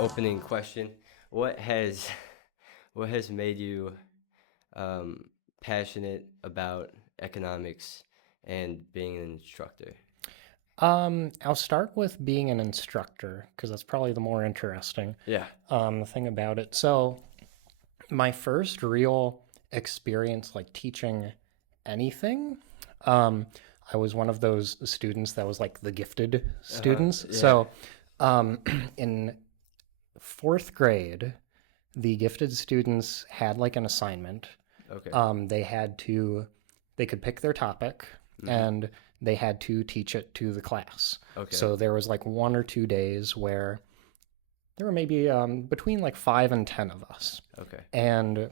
opening question. What has what has made you passionate about economics and being an instructor? I'll start with being an instructor because that's probably the more interesting Yeah. thing about it. So, my first real experience like teaching anything, um, I was one of those students that was like the gifted Uh-huh. students. Yeah. So, in fourth grade, the gifted students had like an assignment. Okay. They had to, they could pick their topic Mm-hmm. and they had to teach it to the class. Okay. So there was like 1 or 2 days where there were maybe between like 5 and 10 of us. Okay. And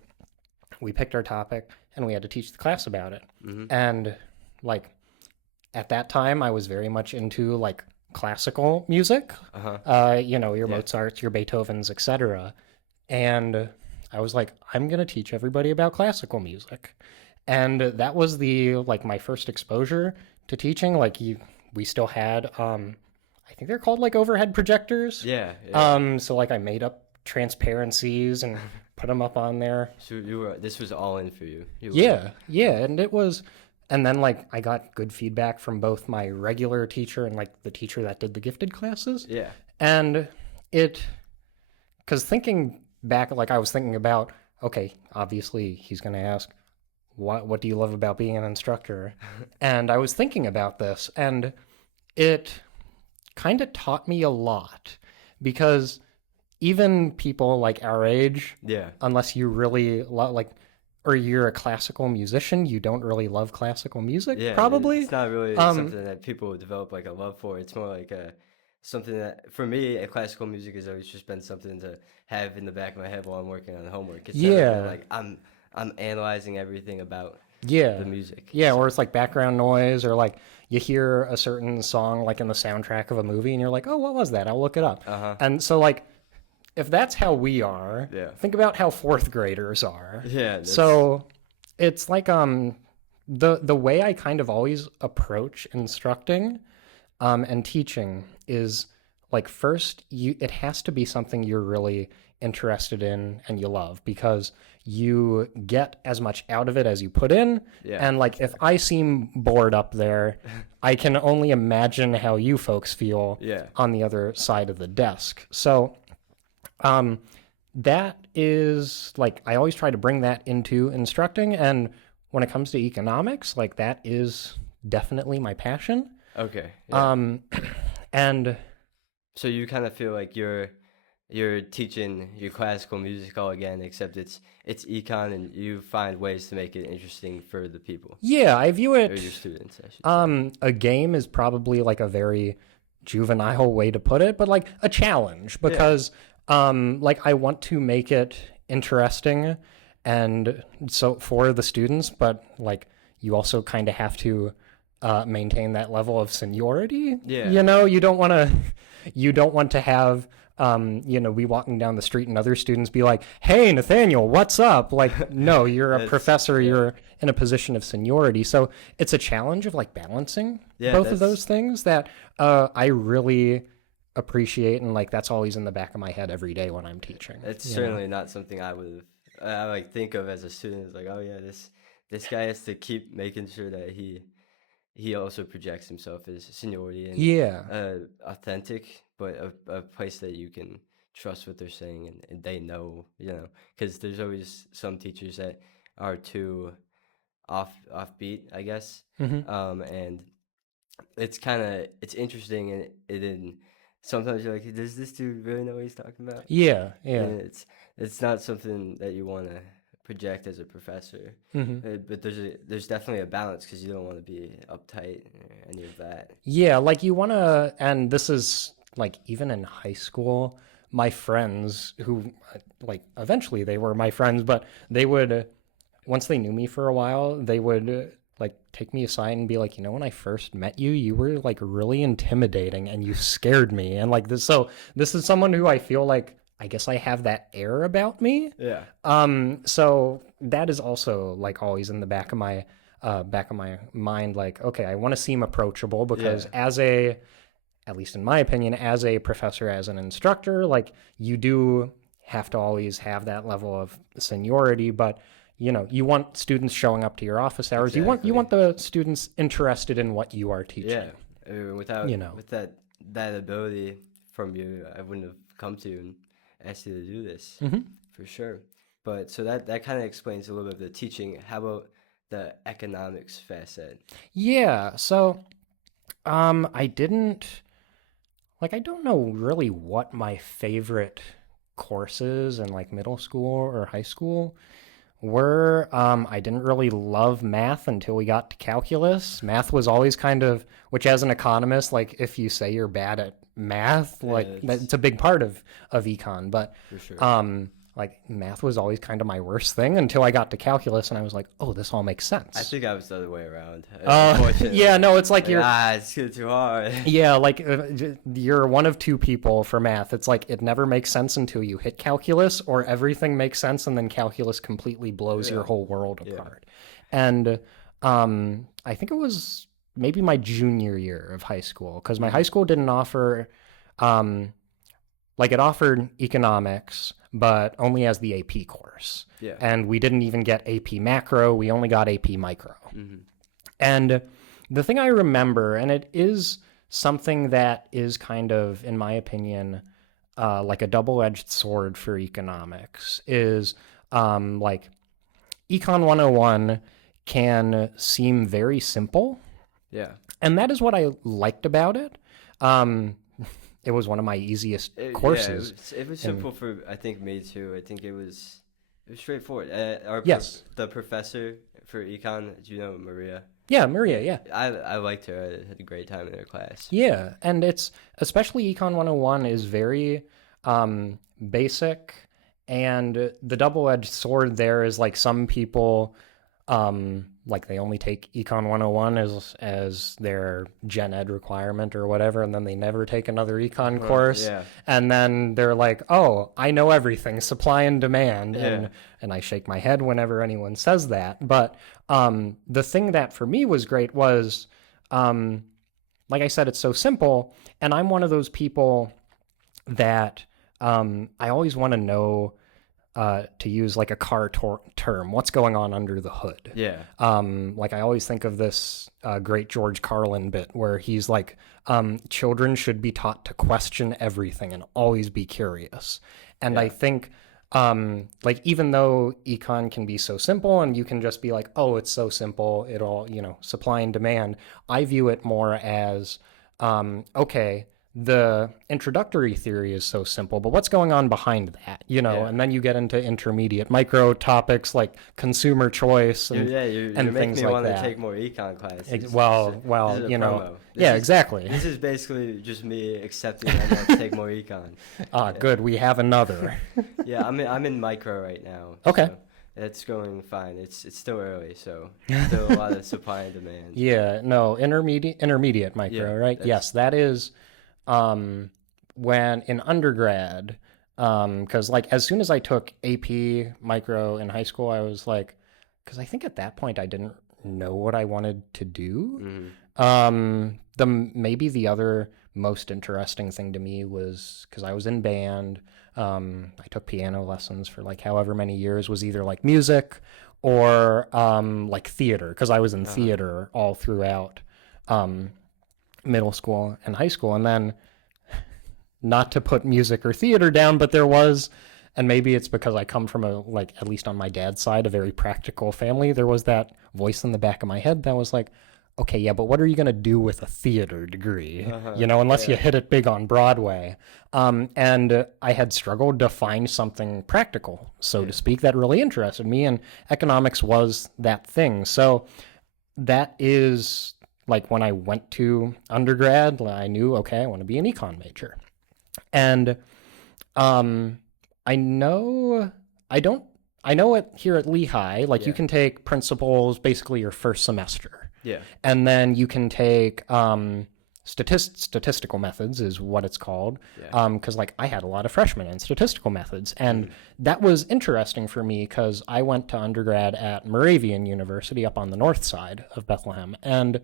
we picked our topic and we had to teach the class about it. Mm-hmm. And like at that time, I was very much into like classical music, Uh-huh. your Yeah. Mozarts, your Beethovens, etc. And I was like, I'm going to teach everybody about classical music. And that was the like my first exposure to teaching. We still had I think they're called like overhead projectors. Yeah. Yeah. So like I made up transparencies and put them up on there. So you were this was all in for you. Yeah, and it was, and then like I got good feedback from both my regular teacher and like the teacher that did the gifted classes. Yeah. And it, because thinking back, like I was thinking about, okay, obviously he's going to ask, what do you love about being an instructor? And I was thinking about this, and it kind of taught me a lot because even people like our age, Yeah. unless you really love, like, or you're a classical musician, you don't really love classical music, Yeah. probably. It's not really Um, something that people develop like a love for. It's more like something that for me, classical music has always just been something to have in the back of my head while I'm working on homework. It's never been yeah, like I'm analyzing everything about yeah, the music. yeah, or So it's like background noise, or like you hear a certain song like in the soundtrack of a movie, and you're like, oh, what was that? I'll look it up. uh-huh. And so, like, if that's how we are, Yeah. think about how fourth graders are. Yeah, that's So it's like the way I kind of always approach instructing and teaching is like first you it has to be something you're really interested in and you love because you get as much out of it as you put in. yeah, And like if I seem bored up there, I can only imagine how you folks feel yeah. on the other side of the desk. So um, that is like I always try to bring that into instructing, and when it comes to economics, like that is definitely my passion. Okay. Yeah. Um, and So you kind of feel like you're teaching your classical music all again, except it's econ, and you find ways to make it interesting for the people yeah, I view or your it. students, I should say. A game is probably like a very juvenile way to put it, but like a challenge Yeah. because like I want to make it interesting and so for the students, but like you also kind of have to maintain that level of seniority. Yeah. You don't want to have we walking down the street and other students be like, "Hey, Nathaniel, what's up?" Like, no, you're a That's professor, yeah. you're in a position of seniority. So it's a challenge of like balancing Yeah, both of that's those things that I really appreciate, and like that's always in the back of my head every day when I'm teaching. It's You know? certainly not something I like think of as a student. It's like, oh yeah, this guy has to keep making sure that he also projects himself as seniority and Yeah. authentic, but a place that you can trust what they're saying and they know, because there's always some teachers that are too offbeat, I guess, Hmm. and it's interesting and sometimes you're like, does this dude really know what he's talking about? Yeah. Yeah. And it's not something that you want to project as a professor. Hmm. But there's definitely a balance because you don't want to be uptight or any of that. Yeah. Like you want to, and this is like even in high school, my friends who like eventually they were my friends, but they would once they knew me for a while, they would like take me aside and be like, when I first met you, you were like really intimidating and you scared me. And like this, so this is someone who I feel like I guess I have that air about me. Yeah. So that is also like always in the back of my mind, like, okay, I want to seem approachable because Yeah. at least in my opinion, as a professor, as an instructor, like you do have to always have that level of seniority, but you want students showing up to your office hours. Exactly. You want the students interested in what you are teaching. Yeah. With that ability from you, I wouldn't have come to you and asked you to do this for sure. But so that kind of explains a little bit of the teaching. How about the economics facet? Yeah. So, I don't know really what my favorite courses in like middle school or high school were. I didn't really love math until we got to calculus. Math was always kind of, which as an economist, like if you say you're bad at math, like it's a big part of econ, but For sure. like math was always kind of my worst thing until I got to calculus and I was like, oh, this all makes sense. I think I was the other way around. Yeah, no, it's like you're it's too hard. yeah, like you're one of two people for math. It's like it never makes sense until you hit calculus, or everything makes sense and then calculus completely blows your whole world apart. And I think it was maybe my junior year of high school, because my high school didn't offer it offered economics, but only as the AP course. Yeah. And we didn't even get AP macro, we only got AP micro. And the thing I remember, and it is something that is kind of, in my opinion, like a double-edged sword for economics, is like Econ 101 can seem very simple. Yeah. And that is what I liked about it. It was one of my easiest courses. Yeah, it was simple for, I think, me too. I think it was straightforward. Yes. The professor for econ, do you know Maria? Yeah, Maria, yeah. I liked her. I had a great time in her class. Yeah, and it's, especially Econ 101 is very basic, and the double-edged sword there is like some people, like they only take Econ 101 as their gen ed requirement or whatever, and then they never take another econ course. Yeah. And then they're like, oh, I know everything, supply and demand. Yeah. And I shake my head whenever anyone says that. But the thing that for me was great was, like I said, it's so simple. And I'm one of those people that I always want to know, to use like a car term, what's going on under the hood. Yeah. Like I always think of this great George Carlin bit where he's like, children should be taught to question everything and always be curious. And I think, like, even though econ can be so simple and you can just be like, oh, it's so simple, it all, supply and demand, I view it more as, okay, the introductory theory is so simple, but what's going on behind that, and then you get into intermediate micro topics like consumer choice and, you're and making things me like want that. to take more econ classes. Well, This is a promo. Yeah, exactly. This is basically just me accepting I want to take more econ. Good. We have another. Yeah, I'm in micro right now. Okay. So it's going fine. It's still early, so still a lot of supply and demand. Yeah, no, intermediate micro, right? Yes, that is when in undergrad, because like as soon as I took AP micro in high school, I was like, because I think at that point I didn't know what I wanted to do. Maybe the other most interesting thing to me was, because I was in band, I took piano lessons for like however many years, was either like music or like theater, because I was in theater all throughout middle school and high school. And then, not to put music or theater down, but there was, and maybe it's because I come from a, like, at least on my dad's side, a very practical family, there was that voice in the back of my head that was like, okay, yeah, but what are you going to do with a theater degree? Unless you hit it big on Broadway. And I had struggled to find something practical, so to speak, that really interested me, and economics was that thing. So that is, like, when I went to undergrad, I knew, okay, I want to be an econ major. And I know it here at Lehigh, like you can take principles basically your first semester. Yeah. And then you can take statistical methods is what it's called. Because like I had a lot of freshmen in statistical methods. And that was interesting for me because I went to undergrad at Moravian University up on the north side of Bethlehem. And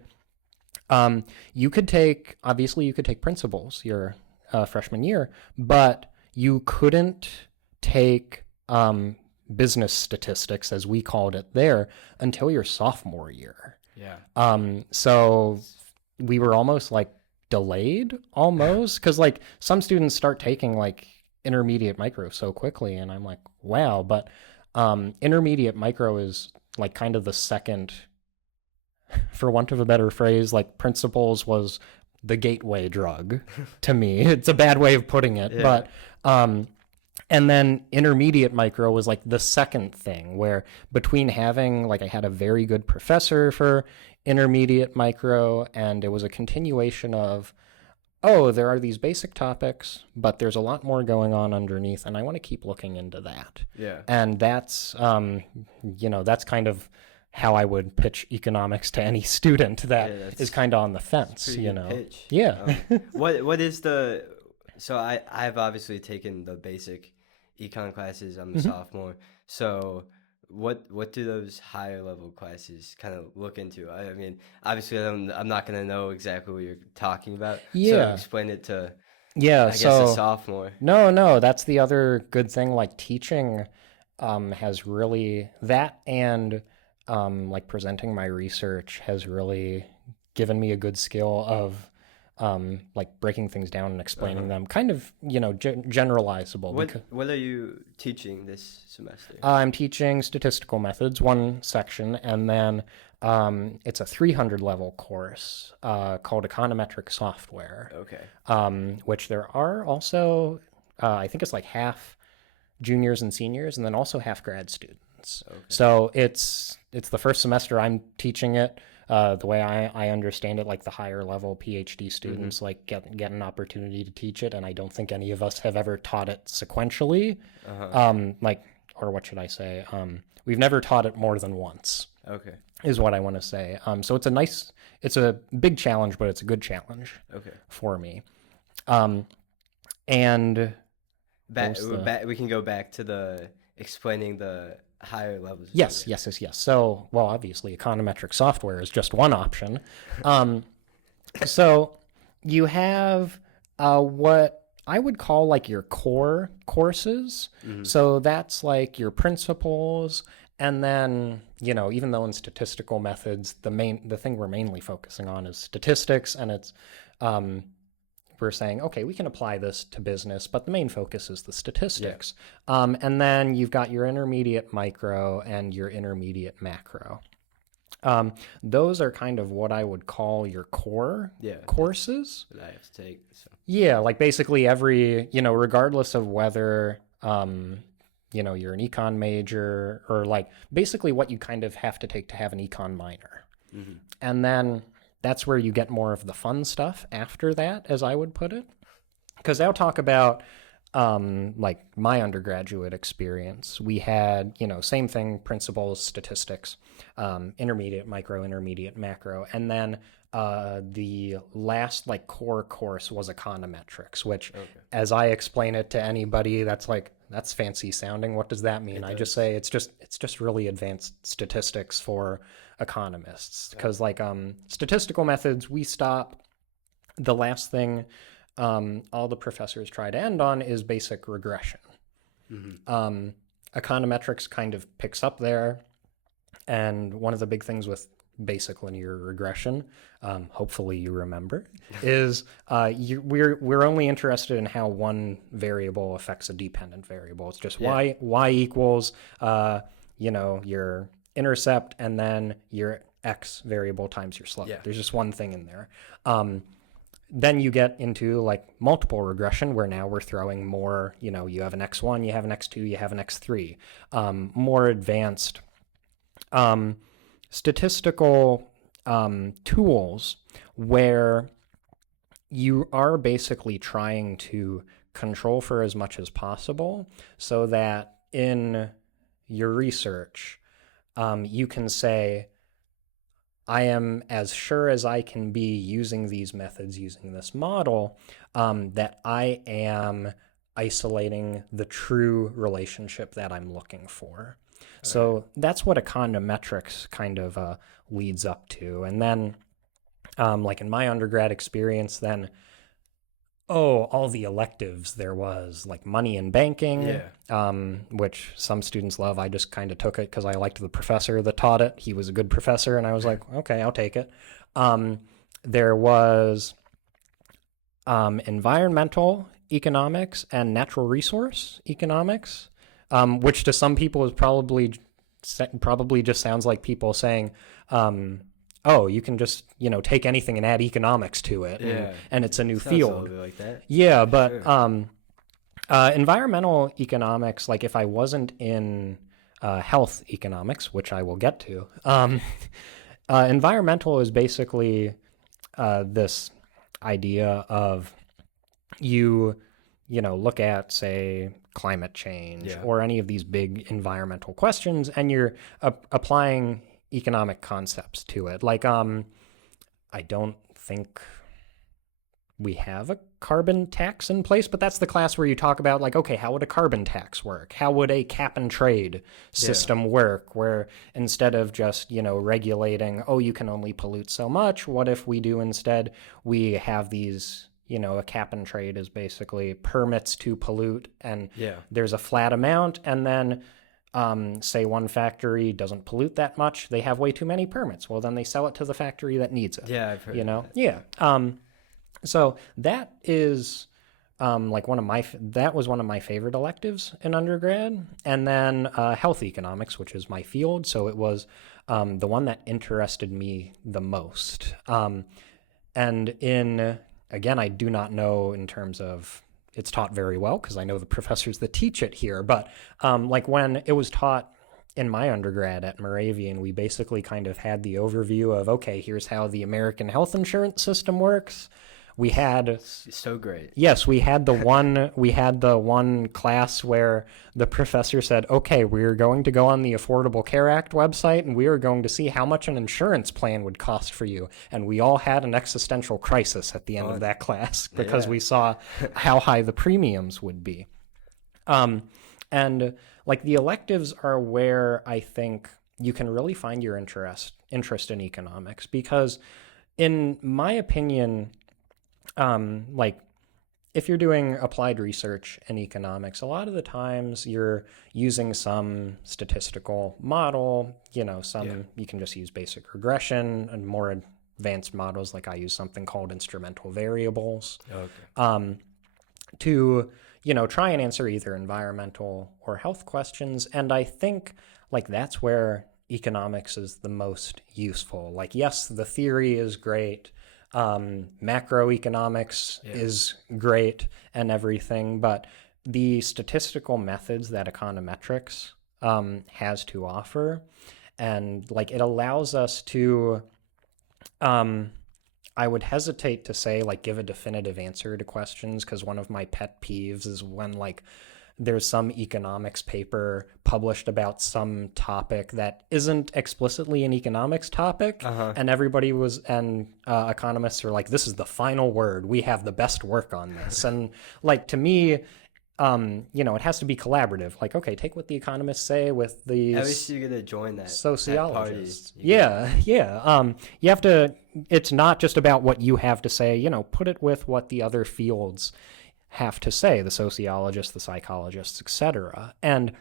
You could take, obviously, you could take principles your freshman year, but you couldn't take business statistics, as we called it there, until your sophomore year. Yeah. So we were almost like delayed almost because like some students start taking like intermediate micro so quickly, and I'm like, wow. But intermediate micro is like kind of the second, for want of a better phrase, like principles was the gateway drug to me. It's a bad way of putting it, Yeah. but and then intermediate micro was like the second thing, where between having like I had a very good professor for intermediate micro, and it was a continuation of, oh, there are these basic topics, but there's a lot more going on underneath, and I want to keep looking into that. Yeah. And that's that's kind of how I would pitch economics to any student that is kind of on the fence, Pretty good pitch. Yeah. What is the, so I've obviously taken the basic econ classes. I'm a sophomore. So what do those higher level classes kind of look into? I mean, obviously I'm not going to know exactly what you're talking about. Yeah. So explain it to, Yeah, I guess, a sophomore. No, that's the other good thing. Like teaching has really, that and like presenting my research has really given me a good skill of like breaking things down and explaining them, kind of, generalizable. What are you teaching this semester? I'm teaching statistical methods, one section, and then it's a 300 level course called econometric software. Okay. Which there are also, I think it's like half juniors and seniors, and then also half grad students. Okay. So it's the first semester I'm teaching it. The way I understand it, like the higher level PhD students like get an opportunity to teach it, and I don't think any of us have ever taught it sequentially. Or what should I say? We've never taught it more than once. Okay. Is what I want to say. So it's a big challenge, but it's a good challenge. Okay. For me. And we can go back to the explaining the higher levels. Yes. So, well, obviously, econometric software is just one option. So you have what I would call like your core courses. So that's like your principles, and then even though in statistical methods the thing we're mainly focusing on is statistics, and it's we're saying, okay, we can apply this to business, but the main focus is the statistics. Yeah. And then you've got your intermediate micro and your intermediate macro. Those are kind of what I would call your core courses. That I have to take. So. Yeah, like basically every, regardless of whether, you're an econ major, or like basically what you kind of have to take to have an econ minor. And then that's where you get more of the fun stuff after that, as I would put it. Because I'll talk about like my undergraduate experience. We had, same thing, principles, statistics, intermediate micro, intermediate macro. And then the last like core course was econometrics, which as I explain it to anybody, that's fancy sounding. What does that mean? I just say it's just really advanced statistics for economists, because like statistical methods, we stop. The last thing all the professors try to end on is basic regression. Econometrics kind of picks up there, and one of the big things with basic linear regression, hopefully you remember, is we're only interested in how one variable affects a dependent variable. It's just y equals your intercept and then your x variable times your slope. There's just one thing in there. Then you get into like multiple regression, where now we're throwing more, you have an x1, you have an x2, you have an x3, more advanced statistical tools, where you are basically trying to control for as much as possible, so that in your research, you can say, I am as sure as I can be using these methods, using this model, that I am isolating the true relationship that I'm looking for. So that's what econometrics kind of leads up to. And then Like in my undergrad experience, then all the electives there was, like money and banking, Yeah. which some students love. I just kind of took it because I liked the professor that taught it. He was a good professor, and I was like, okay, I'll take it. There was environmental economics and natural resource economics, which to some people is probably just sounds like people saying, "Oh, you can just take anything and add economics to it, Yeah. and it's a new Sounds a little field." bit like that. Yeah, For but sure. environmental economics, like if I wasn't in health economics, which I will get to, environmental is basically this idea of you look at, say, climate change Yeah. or any of these big environmental questions, and you're applying economic concepts to it. Like I don't think we have a carbon tax in place, but that's the class where you talk about, like, okay, how would a carbon tax work? How would a cap and trade system work, where instead of just regulating, oh, you can only pollute so much, what if we do instead, we have these, a cap and trade is basically permits to pollute, and Yeah. there's a flat amount, and then say one factory doesn't pollute that much, they have way too many permits, well, then they sell it to the factory that needs it. Yeah, I've heard of that. Yeah. So that is like that was one of my favorite electives in undergrad, and then health economics, which is my field. So it was the one that interested me the most. And in again, I do not know in terms of it's taught very well because I know the professors that teach it here. But like when it was taught in my undergrad at Moravian, we basically kind of had the overview of, okay, here's how the American health insurance system works. We had So great. Yes, we had the one class where the professor said, "Okay, we're going to go on the Affordable Care Act website and we are going to see how much an insurance plan would cost for you." And we all had an existential crisis at the end of that class because Yeah. we saw how high the premiums would be. And like the electives are where I think you can really find your interest in economics, because in my opinion, like if you're doing applied research in economics, a lot of the times you're using some statistical model, you can just use basic regression, and more advanced models, like I use something called instrumental variables, Okay. to, try and answer either environmental or health questions. And I think like that's where economics is the most useful. Like, yes, the theory is great. Macroeconomics is great and everything, but the statistical methods that econometrics has to offer, and like it allows us to, I would hesitate to say like give a definitive answer to questions, because one of my pet peeves is when like there's some economics paper published about some topic that isn't explicitly an economics topic, and economists are like, this is the final word, we have the best work on this. And like to me, it has to be collaborative. Like, okay, take what the economists say with these At least you're gonna join that sociologists. party. Yeah. You have to. It's not just about what you have to say. Put it with what the other fields have to say, the sociologists, the psychologists, etc. And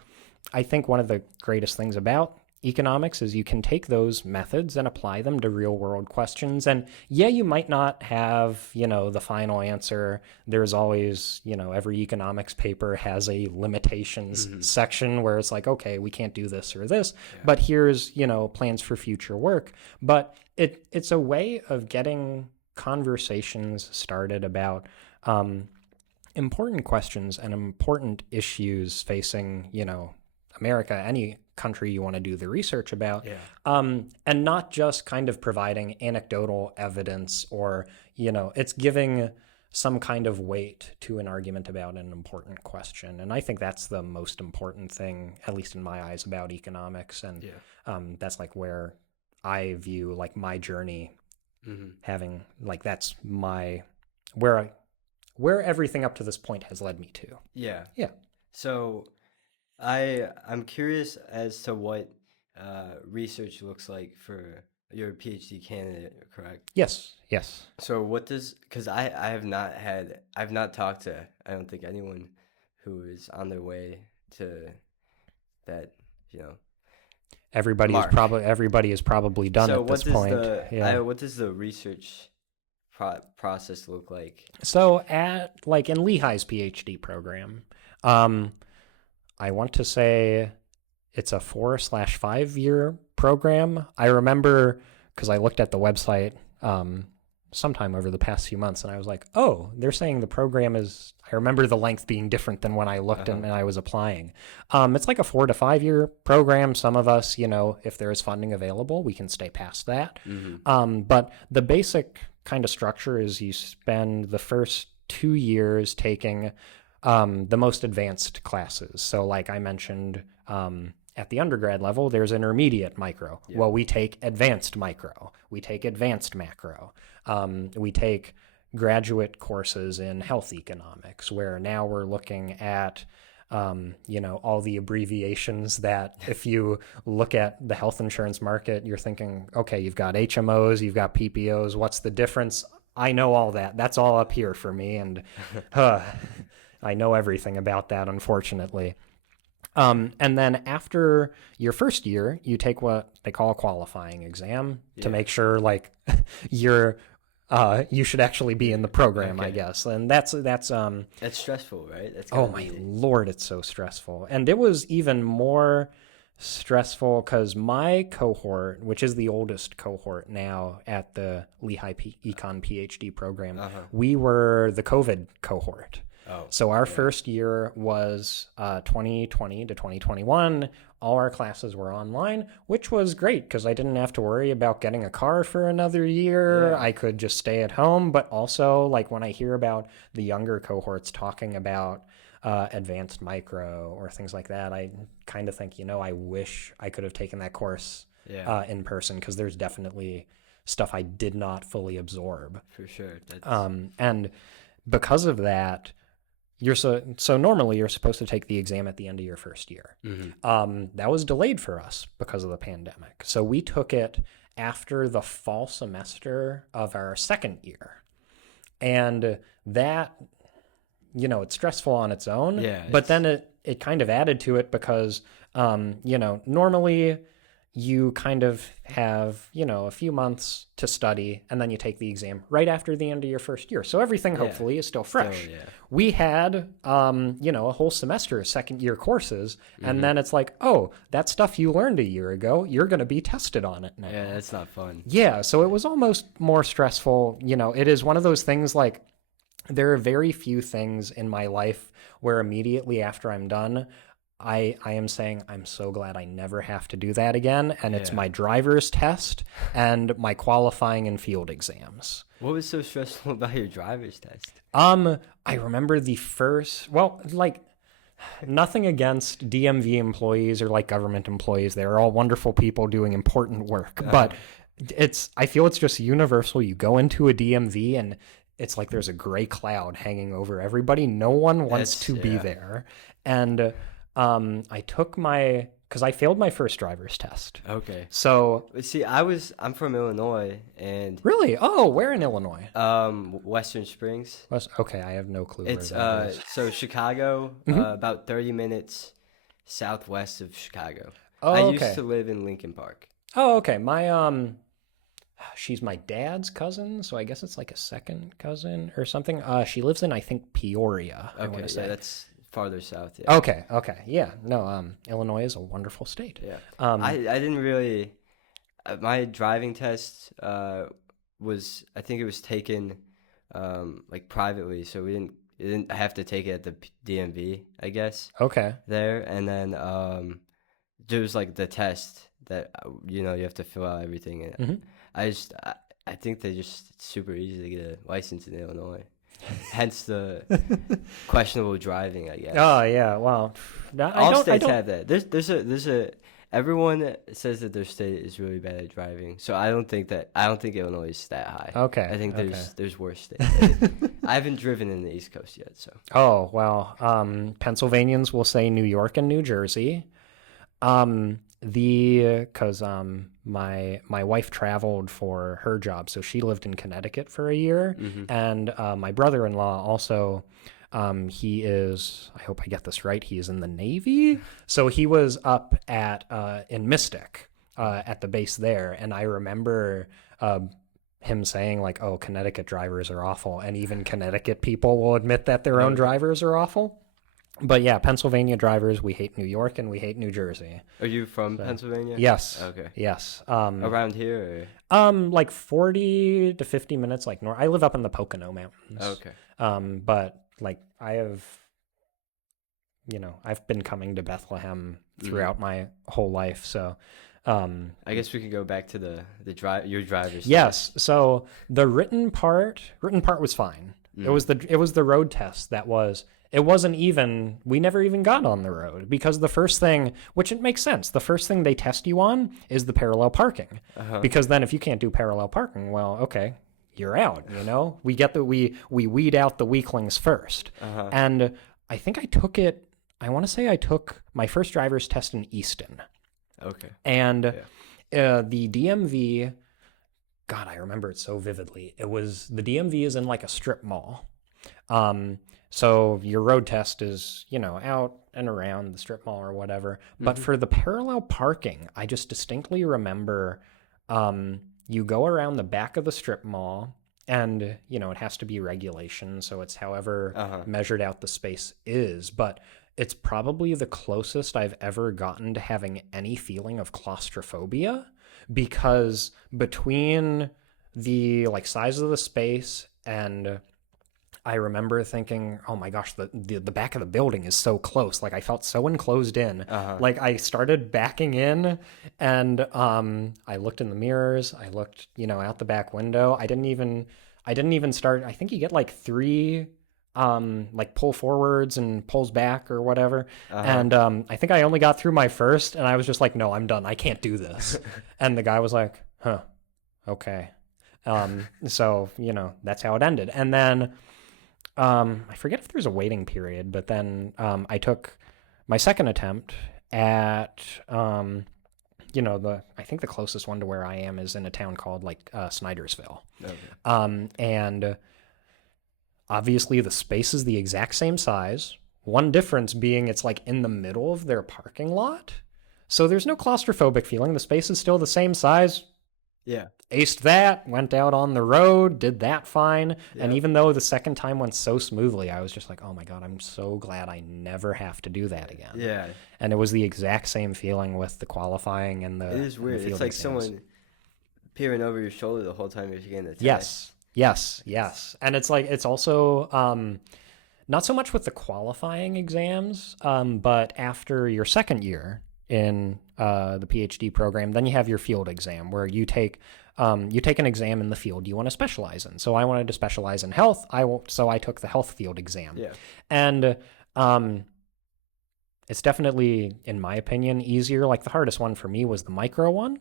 I think one of the greatest things about economics is you can take those methods and apply them to real world questions. And yeah, you might not have, the final answer. There's always, every economics paper has a limitations section where it's like, okay, we can't do this or this, but here's, plans for future work. But it's a way of getting conversations started about important questions and important issues facing, America, any country you want to do the research about, and not just kind of providing anecdotal evidence, or, it's giving some kind of weight to an argument about an important question. And I think that's the most important thing, at least in my eyes, about economics. And that's like where I view like my journey, having like that's my where everything up to this point has led me to. Yeah. Yeah. So I'm curious as to what research looks like for you're a PhD candidate, correct? Yes, yes. So what does, because I've not talked to, I don't think, anyone who is on their way to that, you know, Everybody is probably done So at this point. Yeah. what does the research process look like? So at like in Lehigh's PhD program, I want to say it's a 4/5 year program. I remember because I looked at the website sometime over the past few months, and I was like, oh, they're saying the program is. I remember the length being different than when I looked and I was applying. It's like a 4 to 5 year program. Some of us, you know, if there is funding available, we can stay past that. But the basic kind of structure is you spend the first 2 years taking the most advanced classes. So like I mentioned, at the undergrad level, there's intermediate micro. Yeah. Well, we take advanced micro. We take advanced macro. We take graduate courses in health economics, where now we're looking at, you know, all the abbreviations that if you look at the health insurance market, you're thinking, okay, you've got HMOs, you've got PPOs. What's the difference? I know all that. That's all up here for me. And I know everything about that, unfortunately. And then after your first year, you take what they call a qualifying exam to make sure like you should actually be in the program, I guess. And that's stressful, right? That's oh my Lord, it's so stressful. And it was even more stressful because my cohort, which is the oldest cohort now at the Lehigh Econ PhD program, we were the COVID cohort. So our first year was 2020 to 2021. All our classes were online, which was great because I didn't have to worry about getting a car for another year. Yeah. I could just stay at home. But also, like when I hear about the younger cohorts talking about advanced micro or things like that, I kind of think, you know, I wish I could have taken that course in person because there's definitely stuff I did not fully absorb. For sure. And because of that, so normally you're supposed to take the exam at the end of your first year. That was delayed for us because of the pandemic. So we took it after the fall semester of our second year. And that, you know, it's stressful on its own. Yeah, but then it kind of added to it because, you know, normally you kind of have, you know, a few months to study and then you take the exam right after the end of your first year. So everything hopefully is still fresh. We had, you know, a whole semester of second year courses. And then it's like, oh, that stuff you learned a year ago, you're going to be tested on it now. Yeah, that's not fun. Yeah. So it was almost more stressful. You know, it is one of those things like there are very few things in my life where immediately after I'm done, I am saying I'm so glad I never have to do that again. And it's my driver's test and my qualifying and field exams. What was so stressful about your driver's test? I remember nothing against DMV employees or like government employees. They're all wonderful people doing important work. But I feel it's just universal. You go into a DMV and it's like there's a gray cloud hanging over everybody. No one wants to be there. And I took because I failed my first driver's test. Okay. So see, I'm from Illinois, and really, where in Illinois? Western Springs. Okay, I have no clue. It's where that is. So Chicago, about 30 minutes southwest of Chicago. I used to live in Lincoln Park. Oh, okay. She's my dad's cousin, so I guess it's like a second cousin or something. She lives in, I think, Peoria. I want to say that's farther south. Yeah. Okay. Yeah. No. Illinois is a wonderful state. Yeah. I didn't really. My driving test was, I think it was taken like privately, so we didn't have to take it at the DMV, I guess. Okay. There, and then there was like the test that you have to fill out everything. And I think they just, it's super easy to get a license in Illinois. Hence the questionable driving, I guess. Oh yeah, well, all states have that. There's a everyone says that their state is really bad at driving, so I don't think Illinois is that high. Okay, I think there's worse states. I haven't driven in the East Coast yet, so. Oh well, Pennsylvanians will say New York and New Jersey. Because my wife traveled for her job, so she lived in Connecticut for a year, and my brother-in-law also. He is, I hope I get this right, he is in the Navy. So he was up at in Mystic at the base there, and I remember him saying like, "Oh, Connecticut drivers are awful," and even Connecticut people will admit that their own drivers are awful. But yeah, Pennsylvania drivers, we hate New York and we hate New Jersey. Are you from Pennsylvania? Yes. Okay. Yes. Around here? Like 40 to 50 minutes, like north. I live up in the Pocono Mountains. Okay. But like I've been coming to Bethlehem throughout my whole life, so I guess we could go back to your driver's yes. So the written part was fine. It was the road test that was. It wasn't even, we never even got on the road because the first thing, which it makes sense, the first thing they test you on is the parallel parking. Because then if you can't do parallel parking, well, okay, you're out, We weed out the weaklings first. And I think I want to say I took my first driver's test in Easton. Okay. And the DMV, God, I remember it so vividly. The DMV is in like a strip mall. So your road test is, out and around the strip mall or whatever. But for the parallel parking, I just distinctly remember you go around the back of the strip mall and, it has to be regulation. So it's however measured out the space is. But it's probably the closest I've ever gotten to having any feeling of claustrophobia because between the size of the space and I remember thinking, oh my gosh, the back of the building is so close. Like I felt so enclosed in. Like I started backing in and I looked in the mirrors. I looked, out the back window. I didn't even start. I think you get like 3 pull forwards and pulls back or whatever. And I think I only got through my first and I was just like, no, I'm done. I can't do this. And the guy was like, huh, okay. So, that's how it ended. And then I forget if there's a waiting period, but then I took my second attempt at I think the closest one to where I am is in a town called Snydersville. Okay. And obviously the space is the exact same size. One difference being it's in the middle of their parking lot. So there's no claustrophobic feeling. The space is still the same size. Yeah. Aced that, went out on the road, did that fine. Yeah. And even though the second time went so smoothly, I was just like, oh my God, I'm so glad I never have to do that again. Yeah. And it was the exact same feeling with the qualifying and the It is weird. It's like exams. Someone peering over your shoulder the whole time you're getting the test. Yes. And it's also not so much with the qualifying exams, but after your second year in the PhD program, then you have your field exam where you take an exam in the field you want to specialize in. So I wanted to specialize in health. So I took the health field exam. Yeah. And it's definitely, in my opinion, easier. Like the hardest one for me was the micro one.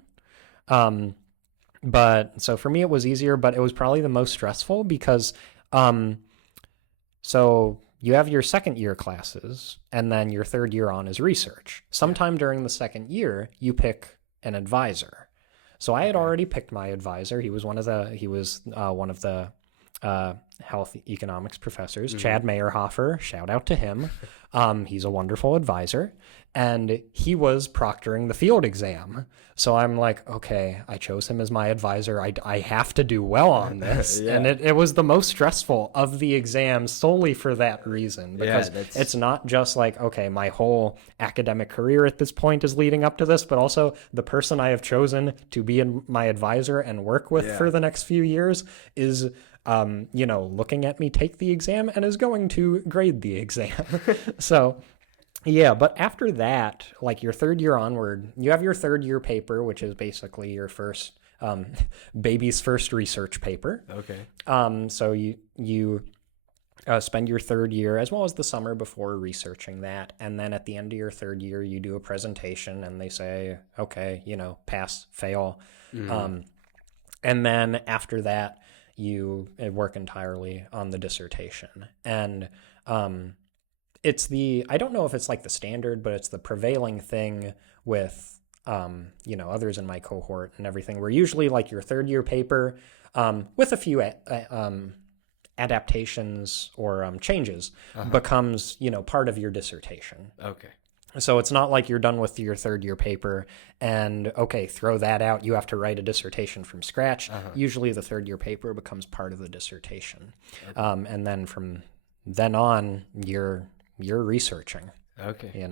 But so for me it was easier, but it was probably the most stressful because so you have your second year classes and then your third year on is research. Sometime during the second year, you pick an advisor. So I had already picked my advisor. He was one of the health economics professors, Chad Meyerhofer. Shout out to him. He's a wonderful advisor. And he was proctoring the field exam. So I'm like, okay, I chose him as my advisor. I have to do well on this. Yeah. And it was the most stressful of the exams solely for that reason. Because it's not just like, okay, my whole academic career at this point is leading up to this, but also the person I have chosen to be my advisor and work with for the next few years is looking at me take the exam and is going to grade the exam. So, yeah, but after that, your third year onward, you have your third year paper, which is basically your first, baby's first research paper. Okay. So you spend your third year as well as the summer before researching that. And then at the end of your third year, you do a presentation and they say, okay, pass, fail. And then after that, you work entirely on the dissertation. And I don't know if it's the standard, but it's the prevailing thing with others in my cohort and everything, where usually like your third year paper, with a few adaptations or changes, becomes, part of your dissertation. Okay. So it's not like you're done with your third year paper and, okay, throw that out. You have to write a dissertation from scratch. Usually the third year paper becomes part of the dissertation. And then from then on, you're researching. Okay.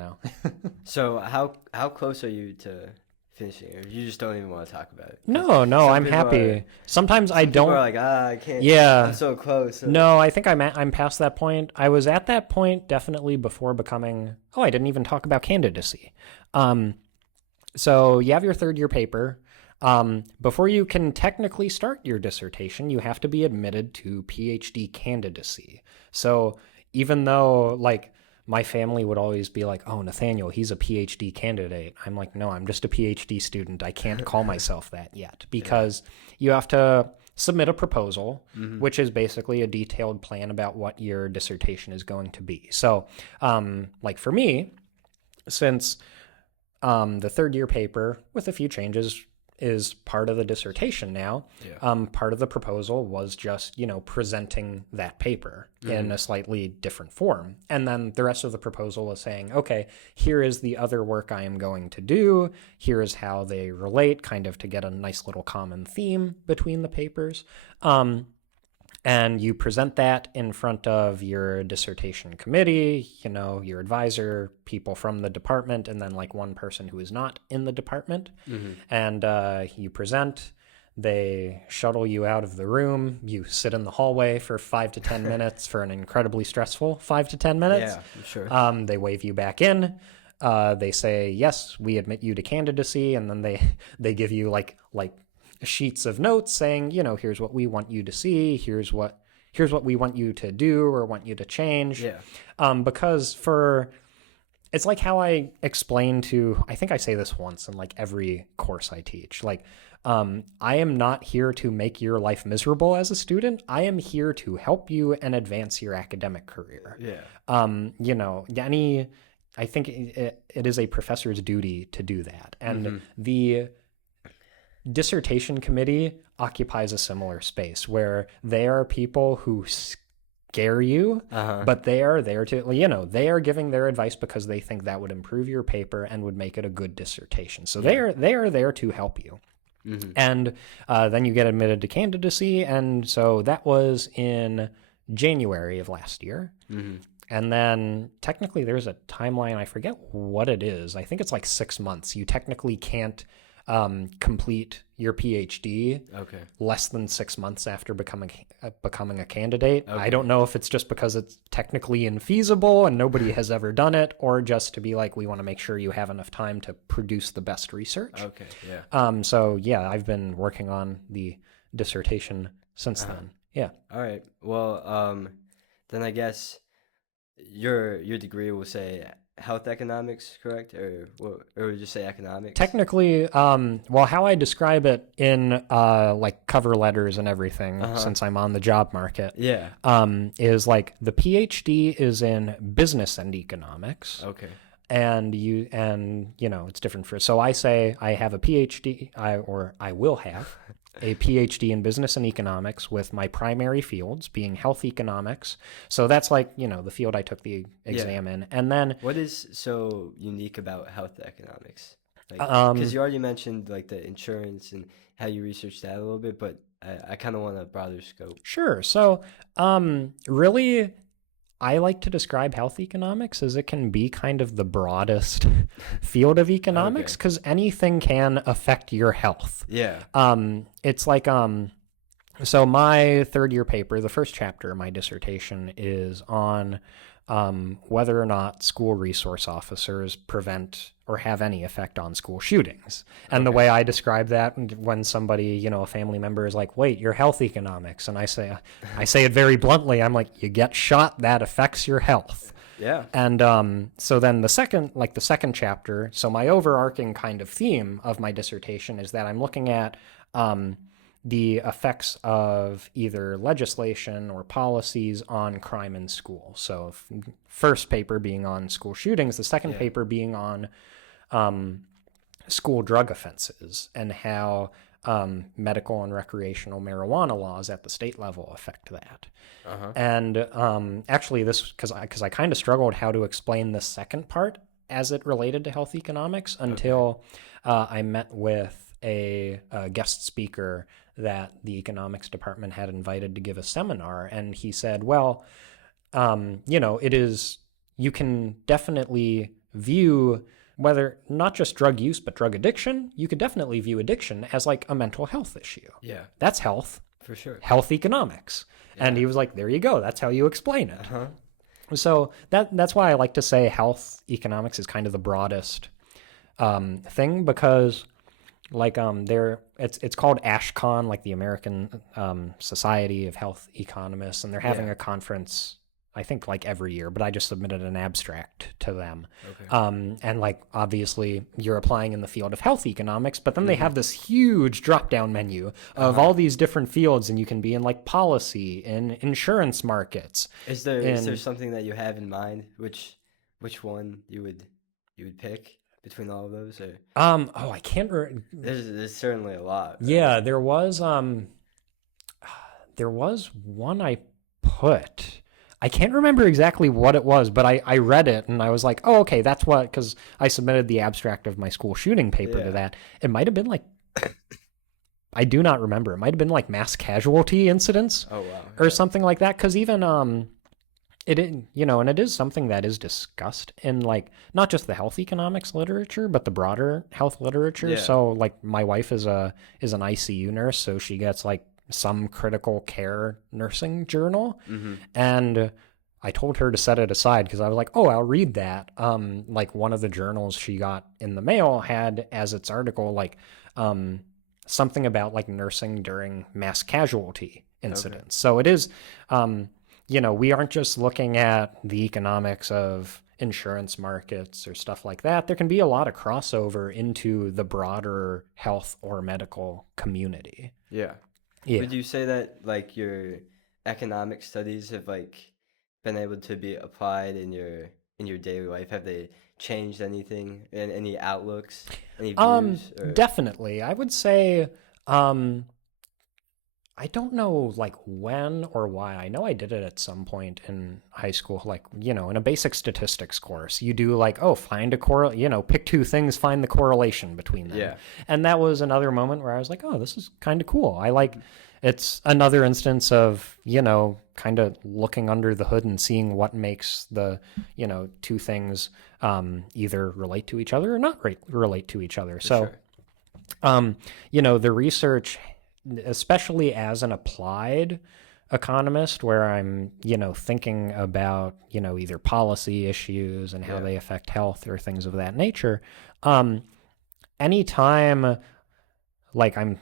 So how close are you to finishing, or you just don't even want to talk about it? No, I'm happy. Sometimes I don't. People are like, I can't. Yeah. I'm so close. No, I think I'm past that point. I was at that point definitely before becoming. Oh, I didn't even talk about candidacy. So you have your third year paper. Before you can technically start your dissertation, you have to be admitted to PhD candidacy. So even though like my family would always be like, oh, Nathaniel, he's a PhD candidate. I'm like, no, I'm just a PhD student. I can't call myself that yet, because you have to submit a proposal, which is basically a detailed plan about what your dissertation is going to be. So like for me, since the third year paper with a few changes is part of the dissertation now. Part of the proposal was just, presenting that paper in a slightly different form. And then the rest of the proposal was saying, okay, here is the other work I am going to do. Here is how they relate, kind of to get a nice little common theme between the papers. And you present that in front of your dissertation committee, your advisor, people from the department, and then like one person who is not in the department. And you present, they shuttle you out of the room. You sit in the hallway for 5 to 10 minutes for an incredibly stressful 5 to 10 minutes. Yeah, I'm sure. They wave you back in. They say, yes, we admit you to candidacy. And then they give you like sheets of notes saying, here's what we want you to see, here's what we want you to do or want you to change. Because it's like how I explain to, I think I say this once in like every course I teach, like I am not here to make your life miserable as a student. I am here to help you and advance your academic career. I think it is a professor's duty to do that. And the dissertation committee occupies a similar space where they are people who scare you, but they are there to, they are giving their advice because they think that would improve your paper and would make it a good dissertation. So they are there to help you. And then you get admitted to candidacy. And so that was in January of last year. And then technically there's a timeline. I forget what it is. I think it's like 6 months. You technically can't complete your PhD less than 6 months after becoming a candidate. I don't know if it's just because it's technically infeasible and nobody has ever done it, or just to be like, we want to make sure you have enough time to produce the best research. So yeah, I've been working on the dissertation since then. All right. Well, then I guess your degree will say health economics, correct? Or would you say economics? Technically, well, how I describe it in like cover letters and everything, since I'm on the job market, is like the PhD is in business and economics. And it's different so I say I have a PhD, I will have a PhD in business and economics with my primary fields being health economics. So that's like, the field I took the exam in. And then what is so unique about health economics? Because you already mentioned like the insurance and how you research that a little bit, but I kind of want a broader scope. Sure. So really, I like to describe health economics as it can be kind of the broadest field of economics, because anything can affect your health. It's like, so my third year paper, the first chapter of my dissertation is on whether or not school resource officers prevent or have any effect on school shootings. And the way I describe that, when somebody, a family member is like, wait, you're health economics. And I say it very bluntly. I'm like, you get shot, that affects your health. And so then the second chapter, so my overarching kind of theme of my dissertation is that I'm looking at the effects of either legislation or policies on crime in school. So first paper being on school shootings, the second paper being on school drug offenses and how medical and recreational marijuana laws at the state level affect that. And actually, this because I kind of struggled how to explain the second part as it related to health economics until I met with a guest speaker that the economics department had invited to give a seminar, and he said, well, you can definitely view whether not just drug use, but drug addiction, you could definitely view addiction as like a mental health issue. Yeah. That's health. For sure. Health economics. Yeah. And he was like, there you go. That's how you explain it. So that's why I like to say health economics is kind of the broadest thing, because like it's called AshCon, like the American Society of Health Economists, and they're having a conference, I think like every year, but I just submitted an abstract to them. And like obviously you're applying in the field of health economics, but then they have this huge drop down menu of all these different fields, and you can be in like policy, in insurance markets. Is there something that you have in mind which one you would pick between all of those? Or I can't there's certainly a lot. Right? Yeah, there was one I put. I can't remember exactly what it was, but I read it and I was like, oh, okay, that's what, because I submitted the abstract of my school shooting paper to that. It might have been like, I do not remember. It might have been like mass casualty incidents or something like that. Because even, and it is something that is discussed in like, not just the health economics literature, but the broader health literature. Yeah. So like my wife is an ICU nurse, so she gets like some critical care nursing journal, and I told her to set it aside because I was like, oh, I'll read that. Like one of the journals she got in the mail had as its article like something about like nursing during mass casualty incidents. So it is, we aren't just looking at the economics of insurance markets or stuff like that. There can be a lot of crossover into the broader health or medical community. Yeah. Would you say that like your economic studies have like been able to be applied in your daily life? Have they changed anything in any outlooks, any views? Definitely. I would say I don't know like when or why. I know I did it at some point in high school, like, in a basic statistics course. You do like, find a pick two things, find the correlation between them. Yeah. And that was another moment where I was like, oh, this is kind of cool. It's another instance of, kind of looking under the hood and seeing what makes the, two things either relate to each other or not relate to each other. So, the research, especially as an applied economist where I'm, thinking about, either policy issues and how they affect health or things of that nature. Anytime like I'm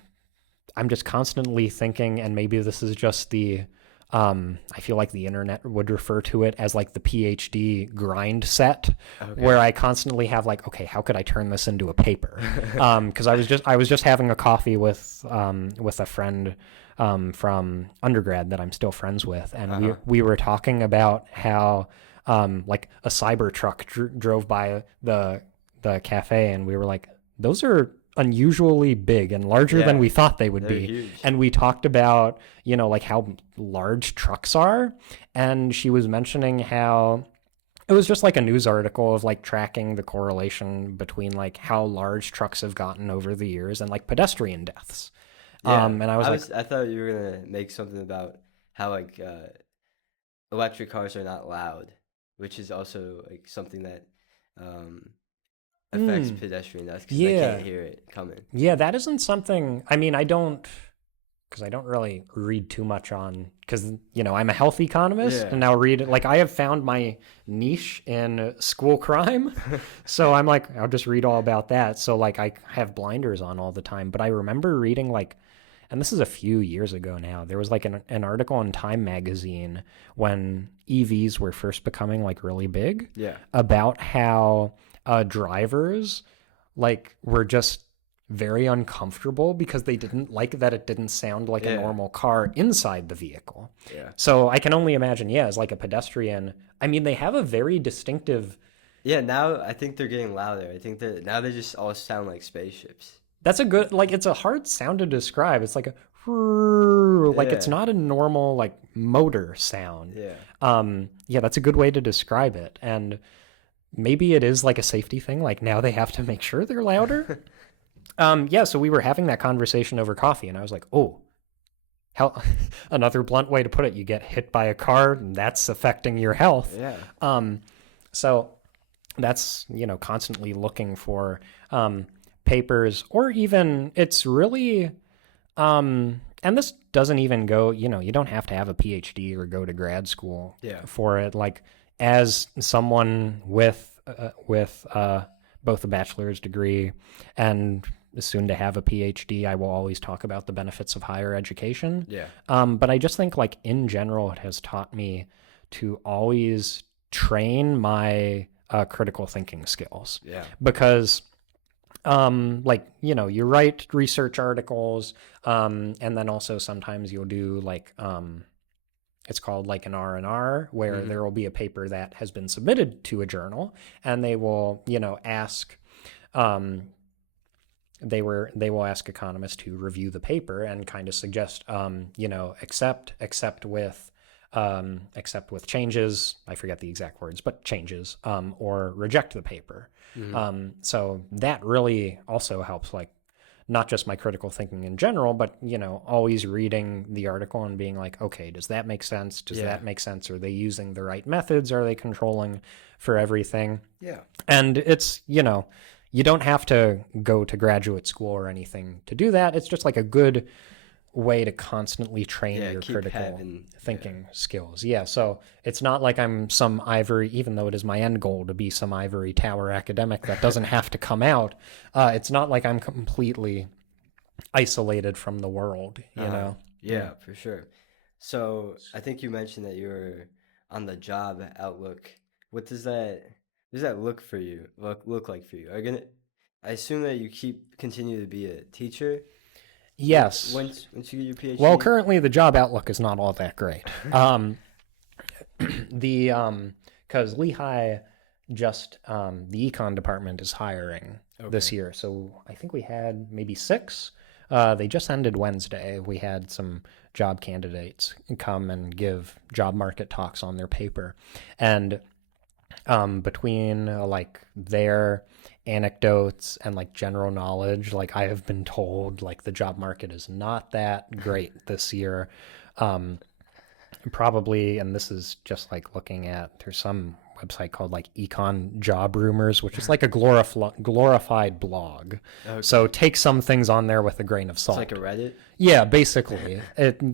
just constantly thinking, and maybe this is just the, I feel like the internet would refer to it as like the PhD grind set, where I constantly have like, okay, how could I turn this into a paper? Because I was just having a coffee with a friend from undergrad that I'm still friends with, and we were talking about how like a cyber truck drove by the cafe, and we were like, those are unusually big and larger than we thought they would be. Huge. And we talked about, like how large trucks are. And she was mentioning how it was just like a news article of like tracking the correlation between like how large trucks have gotten over the years and like pedestrian deaths. Yeah. And I thought you were going to make something about how like electric cars are not loud, which is also like something that affects pedestrian deaths because they can't hear it coming. Yeah, that isn't something, I don't really read too much on, because, I'm a health economist and now I have found my niche in school crime. So I'm like, I'll just read all about that. So like I have blinders on all the time, but I remember reading like, and this is a few years ago now, there was like an article in Time magazine when EVs were first becoming like really big about how drivers like were just very uncomfortable because they didn't like that it didn't sound like a normal car inside the vehicle. Yeah. So I can only imagine, as like a pedestrian, they have a very distinctive Yeah, now I think they're getting louder. I think that now they just all sound like spaceships. That's a good, like, it's a hard sound to describe. It's like a, like, it's Yeah, not a normal, like, motor sound. yeah, Yeah, that's a good way to describe it. And maybe it is like a safety thing. Like, now they have to make sure they're louder. Yeah, so we were having that conversation over coffee, and I was like, oh, how, another blunt way to put it, you get hit by a car, and that's affecting your health. yeah, So that's, constantly looking for papers, or even it's really, and this doesn't even go, you don't have to have a PhD or go to grad school yeah, for it. Like, as someone with both a bachelor's degree and soon to have a PhD, I will always talk about the benefits of higher education. yeah, But I just think, like, in general, it has taught me to always train my critical thinking skills, yeah, because like, you write research articles, and then also sometimes you'll do, like, it's called like an R&R, where there will be a paper that has been submitted to a journal, and they will, ask, they will ask economists to review the paper and kind of suggest, accept with changes. I forget the exact words, but changes, or reject the paper. So that really also helps, like, not just my critical thinking in general, but, always reading the article and being like, okay, does that make sense? Does that make sense? Are they using the right methods? Are they controlling for everything? yeah. And it's, you don't have to go to graduate school or anything to do that. It's just like a good way to constantly train your critical thinking skills. Yeah, so it's not like I'm some ivory, even though it is my end goal to be some ivory tower academic that doesn't have to come out. It's not like I'm completely isolated from the world, Yeah, for sure. So I think you mentioned that you were on the job outlook. What does that look for you? Look like for you? Are you gonna? I assume that you continue to be a teacher Yes. once you get your Well, PhD. currently the job outlook is not all that great. The because Lehigh just the econ department is hiring this year, so I think we had maybe 6. They just ended Wednesday. We had some job candidates come and give job market talks on their paper, and between like their anecdotes and like general knowledge, like, I have been told, like, the job market is not that great this year. Probably, and this is just like looking at, there's some website called like Econ Job Rumors, which is like a glorified blog. Okay. So take some things on there with a grain of salt. It's like a Reddit. Yeah, basically.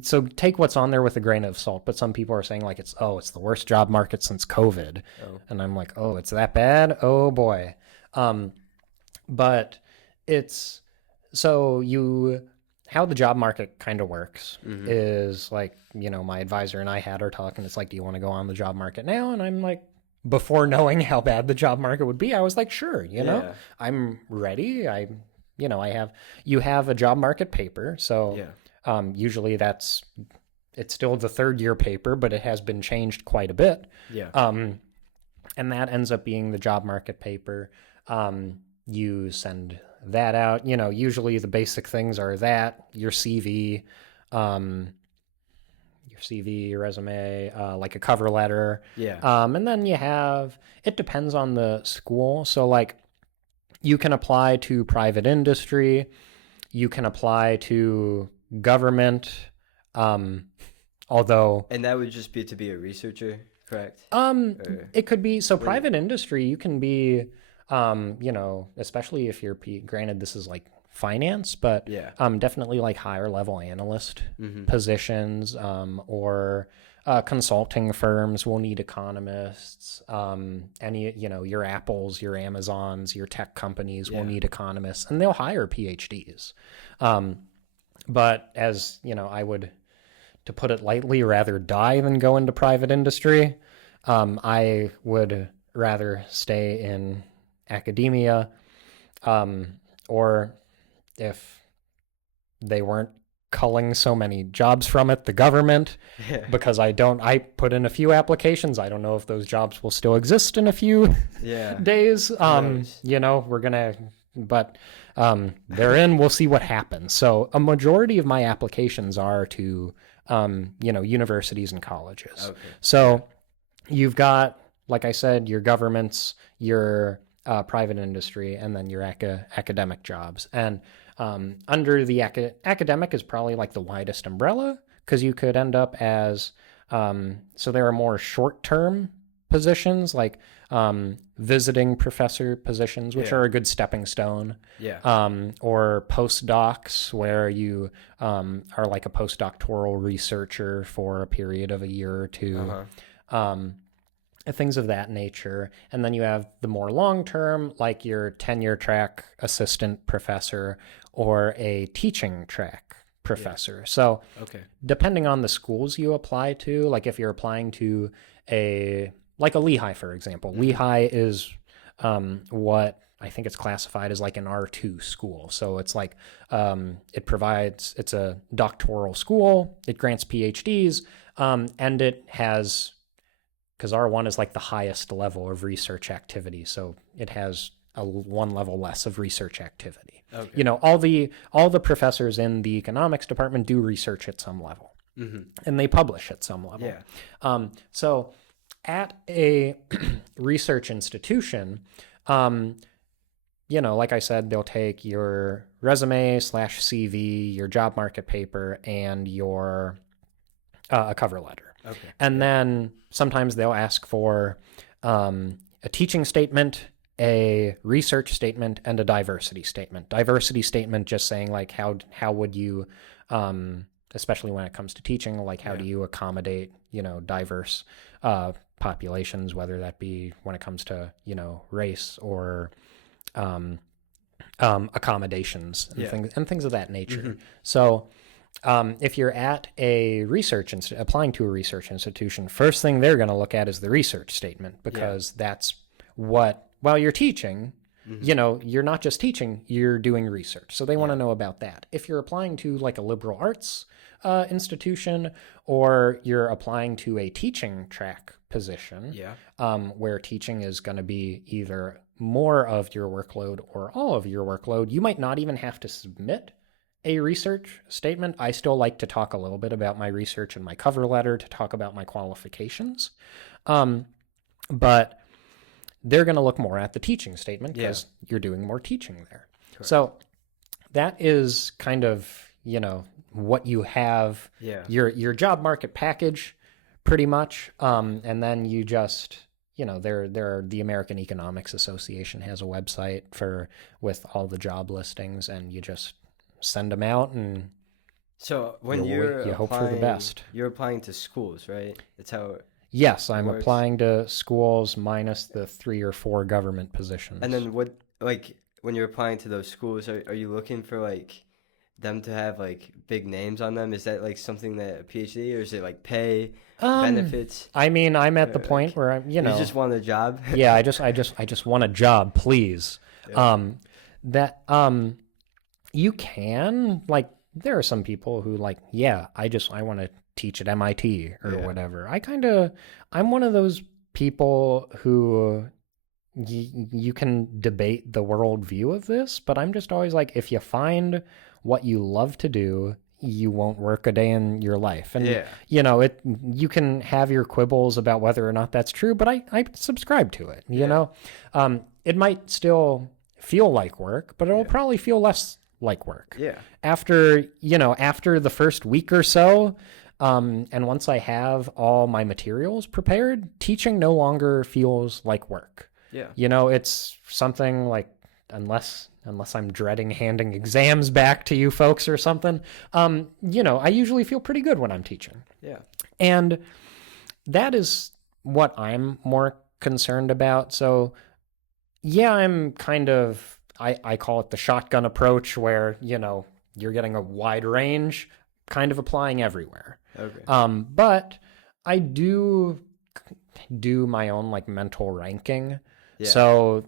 So take what's on there with a grain of salt. But some people are saying, like, it's the worst job market since COVID. Oh. And I'm like, oh, it's that bad? Oh boy. But it's, so how the job market kind of works is like, my advisor and I had our talk, and it's like, do you want to go on the job market now? And I'm like, before knowing how bad the job market would be, I was like, sure, I'm ready. You have a job market paper. So usually it's still the 3rd year paper, but it has been changed quite a bit. Yeah. And that ends up being the job market paper. You send that out. Usually the basic things are that, your CV, your resume, like a cover letter. Yeah. And then it depends on the school. So, like, you can apply to private industry, you can apply to government, although. And that would just be to be a researcher, correct? It could be, so private industry, you can be, especially if you're, granted, this is like finance, but definitely like higher level analyst positions, or consulting firms will need economists. Your Apples, your Amazons, your tech companies will need economists, and they'll hire PhDs. But as I would, to put it lightly, rather die than go into private industry. I would rather stay in academia, or if they weren't culling so many jobs from it, the government, Yeah. because I put in a few applications. I don't know if those jobs will still exist in a few Yeah. days. knows? We're gonna, but they're in. We'll see what happens. So a majority of my applications are to, universities and colleges. Okay. So you've got, like I said, your governments, your private industry, and then your academic jobs. And under the academic is probably like the widest umbrella, because you could end up as, so there are more short-term positions like visiting professor positions, which Yeah. are a good stepping stone, Yeah. or postdocs, where you are like a postdoctoral researcher for a period of a year or two. Things of that nature. And then you have the more long-term, like your tenure track assistant professor or a teaching track professor. So Okay. depending on the schools you apply to, like if you're applying to like a Lehigh, for example, Lehigh is what I think it's classified as like an R2 school. So it's like it's a doctoral school, it grants PhDs, and it has, because R1 is like the highest level of research activity, so it has one level less of research activity. Okay. All the professors in the economics department do research at some level, and they publish at some level. Yeah. So at a research institution, like I said, they'll take your resume / CV, your job market paper, and your a cover letter. Okay. And then sometimes they'll ask for a teaching statement, a research statement, and a diversity statement. Diversity statement just saying like how would you, especially when it comes to teaching, like how do you accommodate diverse populations, whether that be when it comes to race or accommodations and things of that nature. So if you're at a applying to a research institution, first thing they're going to look at is the research statement, because that's what, while you're teaching, you're not just teaching, you're doing research. So they want to know about that. If you're applying to like a liberal arts institution, or you're applying to a teaching track position, where teaching is going to be either more of your workload or all of your workload, you might not even have to submit a research statement. I still like to talk a little bit about my research in my cover letter, to talk about my qualifications. But they're going to look more at the teaching statement, because you're doing more teaching there. Correct. So that is kind of, what you have, your job market package, pretty much. And then you just, the American Economics Association has a website with all the job listings, and you just send them out, and so when you hope for the best. You're applying to schools, right? That's how Yes, I'm applying to schools minus the 3 or 4 government positions. And then what, like, when you're applying to those schools, are you looking for like them to have like big names on them? Is that like something that a PhD, or is it like pay, benefits? I mean, I'm at the point where I'm, you just want a job. Yeah, I just want a job, please. You can, like, there are some people who like, I want to teach at MIT or whatever. I'm one of those people who you can debate the worldview of this, but I'm just always like, if you find what you love to do, you won't work a day in your life. And you can have your quibbles about whether or not that's true, but I subscribe to it. It might still feel like work, but it'll probably feel less like work. After the first week or so, and once I have all my materials prepared, teaching no longer feels like work. It's something like, unless I'm dreading handing exams back to you folks or something, I usually feel pretty good when I'm teaching. And that is what I'm more concerned about. So I'm kind of, I call it the shotgun approach, where, you're getting a wide range, kind of applying everywhere. But I do my own like mental ranking. So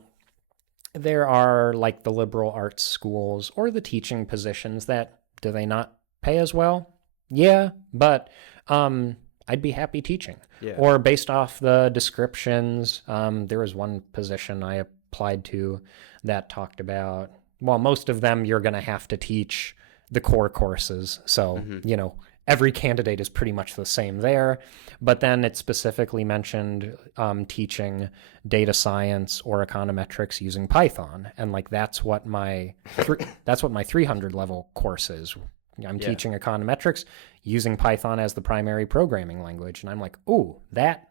there are like the liberal arts schools or the teaching positions that, do they not pay as well? Yeah, but I'd be happy teaching. Yeah. Or based off the descriptions, there was one position I applied to that talked about, well, most of them you're going to have to teach the core courses. So, every candidate is pretty much the same there. But then it specifically mentioned teaching data science or econometrics using Python, and like that's what my 300 level course is. I'm teaching econometrics using Python as the primary programming language, and I'm like, ooh, that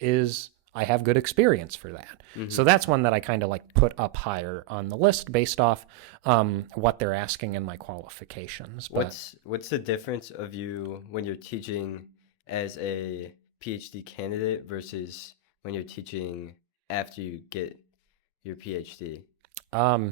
is, I have good experience for that. So that's one that I kind of like put up higher on the list based off what they're asking in my qualifications. But What's the difference of you when you're teaching as a PhD candidate versus when you're teaching after you get your PhD?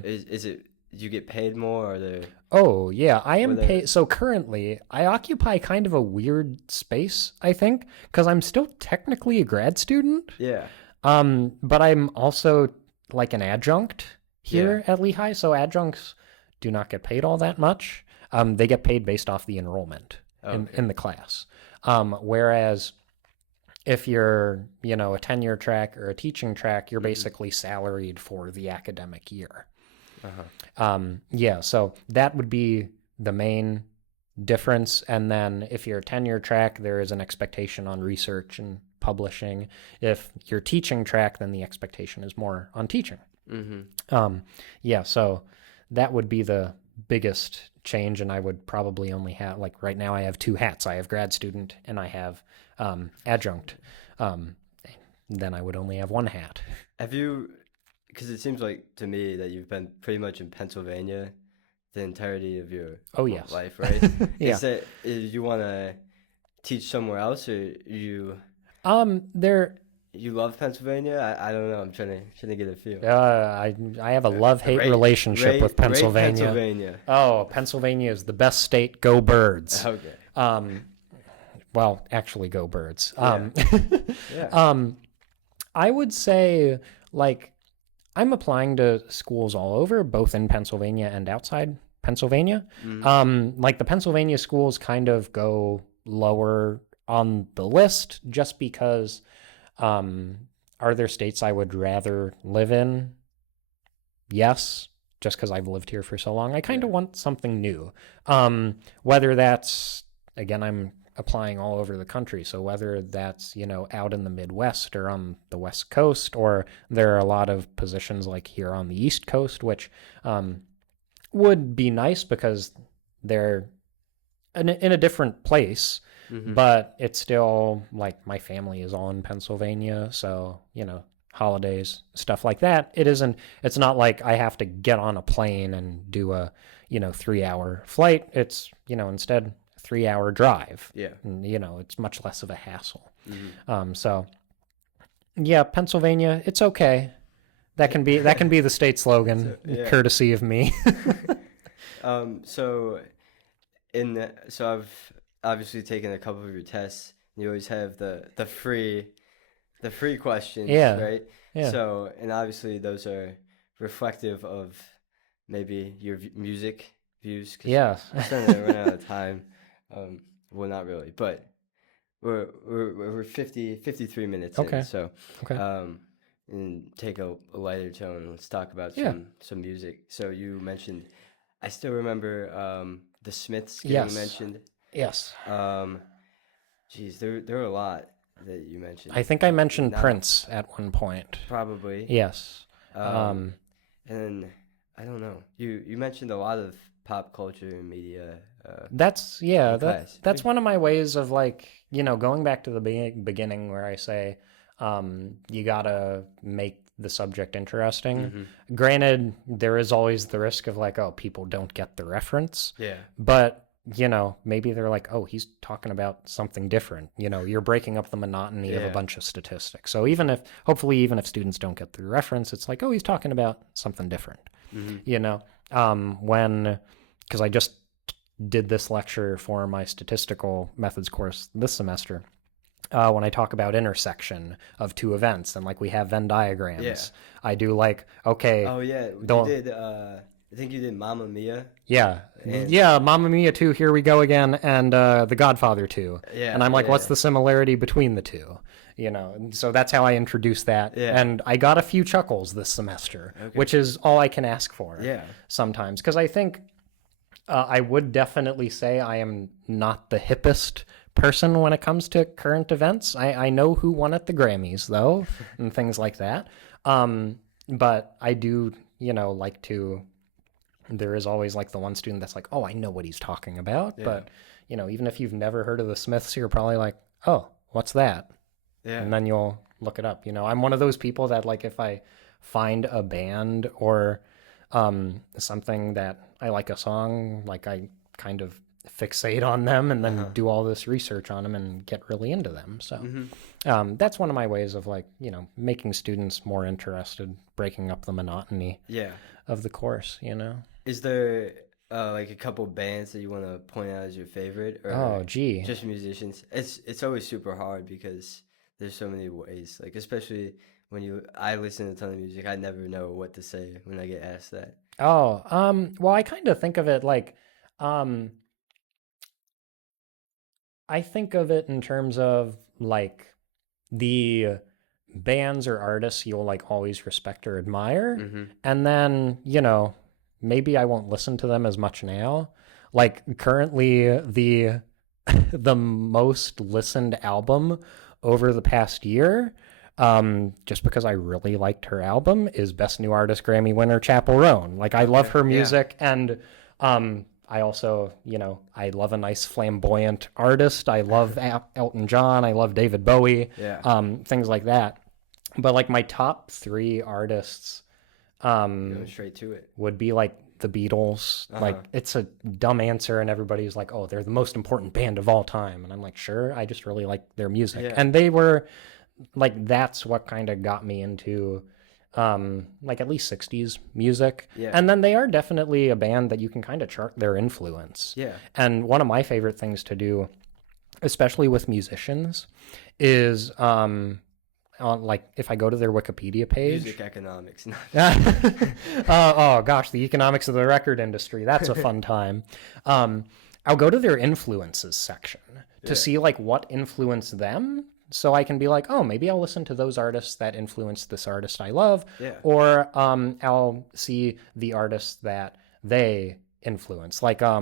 Is it you get paid more, or the? Oh, yeah, I am paid. So currently, I occupy kind of a weird space, I think, because I'm still technically a grad student. Yeah. But I'm also like an adjunct here at Lehigh. So adjuncts do not get paid all that much. They get paid based off the enrollment in the class. Whereas if you're, a tenure track or a teaching track, you're basically salaried for the academic year. So that would be the main difference. And then if you're a tenure track, there is an expectation on research and publishing. If you're teaching track, then the expectation is more on teaching. So that would be the biggest change. And I would probably only have, like right now I have 2 hats. I have grad student and I have adjunct. Then I would only have 1 hat. Have you, because it seems like to me that you've been pretty much in Pennsylvania the entirety of your life, right? Yeah. You want to teach somewhere else, or you love Pennsylvania? I don't know. I'm trying to get a feel. I have a love-hate relationship with Pennsylvania. Pennsylvania. Oh, Pennsylvania is the best state. Go Birds. Okay. Well, actually, go Birds. Yeah. I would say, like, I'm applying to schools all over, both in Pennsylvania and outside Pennsylvania. Like the Pennsylvania schools kind of go lower on the list just because are there states I would rather live in? Yes, just because I've lived here for so long. I kind of want something new. Whether that's, again, I'm applying all over the country. So whether that's, out in the Midwest or on the West Coast, or there are a lot of positions like here on the East Coast, which would be nice because they're in a different place, but it's still like my family is all in Pennsylvania. So, holidays, stuff like that. It's not like I have to get on a plane and do a, 3-hour flight. It's, instead 3-hour drive. Yeah. And, it's much less of a hassle. So yeah, Pennsylvania, it's okay. That can be the state slogan, courtesy of me. So I've obviously taken a couple of your tests. You always have the free questions, right? Yeah. So, and obviously those are reflective of maybe your music views. Yeah. I'm starting to run out of time. Well, not really, but we're 53 minutes in, so and take a lighter tone. Let's talk about some music. So you mentioned, I still remember the Smiths getting mentioned. Yes. Geez, there are a lot that you mentioned. I think I mentioned Prince at one point. Probably. Yes. And I don't know. You mentioned a lot of pop culture and media. That's one of my ways of like, going back to the beginning where I say you gotta make the subject interesting. Granted, there is always the risk of like, oh, people don't get the reference. Yeah. But maybe they're like, oh, he's talking about something different. You're breaking up the monotony of a bunch of statistics. So hopefully even if students don't get the reference, it's like, oh, he's talking about something different. Because I just did this lecture for my statistical methods course this semester. When I talk about intersection of 2 events and like we have Venn diagrams, I do like, okay. Oh yeah, you did I think you did Mamma Mia. Yeah. And Yeah, Mamma Mia 2, Here We Go Again, and The Godfather 2. yeah, And I'm like, what's yeah, the similarity between the two? And so that's how I introduced that. yeah. And I got a few chuckles this semester, Okay. which is all I can ask for Yeah. sometimes. Because I think I would definitely say I am not the hippest person when it comes to current events. I know who won at the Grammys, though, and things like that. But I do, like to. There is always like the one student that's like, oh, I know what he's talking about. Yeah. But, even if you've never heard of the Smiths, you're probably like, oh, what's that? Yeah. And then you'll look it up. I'm one of those people that, like, if I find a band or something that I like a song, like, I kind of fixate on them and then do all this research on them and get really into them. So that's one of my ways of, like, making students more interested, breaking up the monotony of the course, Is there like a couple bands that you want to point out as your favorite, or Oh, gee. just musicians? It's always super hard because there's so many ways. Like especially when I listen to a ton of music, I never know what to say when I get asked that. Oh, well, I kind of think of it like, I think of it in terms of like the bands or artists you'll like always respect or admire. And then, maybe I won't listen to them as much now. Like currently the the most listened album over the past year, just because I really liked her album, is Best New Artist Grammy winner Chappell Roan. Like I love her music, and I also, I love a nice flamboyant artist. I love Elton John. I love David Bowie. Things like that. But like my top 3 artists, Going straight to it. would be like the Beatles. Like it's a dumb answer, and everybody's like, "Oh, they're the most important band of all time," and I'm like, "Sure, I just really like their music." And they were like, that's what kind of got me into like at least 60s music. And then they are definitely a band that you can kind of chart their influence. And one of my favorite things to do, especially with musicians, is like if I go to their Wikipedia page. Music economics. Oh gosh, the economics of the record industry. That's a fun time. I'll go to their influences section to see like what influenced them. So I can be like, oh, maybe I'll listen to those artists that influenced this artist I love. Or I'll see the artists that they influence. Like I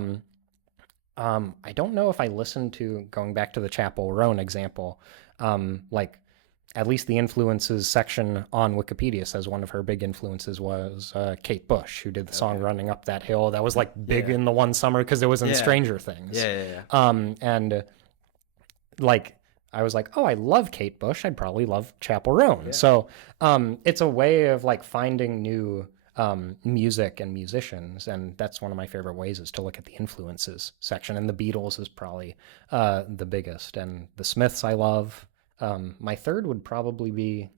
don't know if I listened to, going back to the Chappell Roan example, like at least the influences section on Wikipedia says one of her big influences was Kate Bush, who did the song Running Up That Hill. That was like big in the one summer because it was in Stranger Things. And like I was like, oh, I love Kate Bush. I'd probably love Chappell Roan. So it's a way of like finding new music and musicians, and that's one of my favorite ways, is to look at the influences section. And the Beatles is probably the biggest, and the Smiths I love. My third would probably be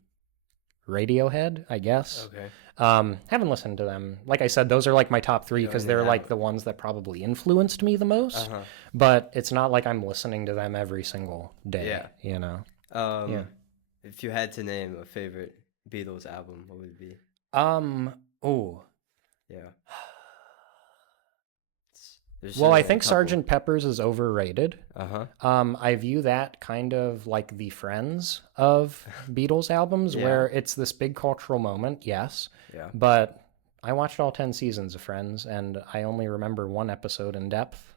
Radiohead, I guess. Haven't listened to them. Like I said, those are like my top 3 because they're like the ones that probably influenced me the most. But it's not like I'm listening to them every single day. If you had to name a favorite Beatles album, what would it be? Well, I think Sgt. Pepper's is overrated. I view that kind of like the Friends of Beatles albums, where it's this big cultural moment, yes. But I watched all 10 seasons of Friends, and I only remember one episode in depth,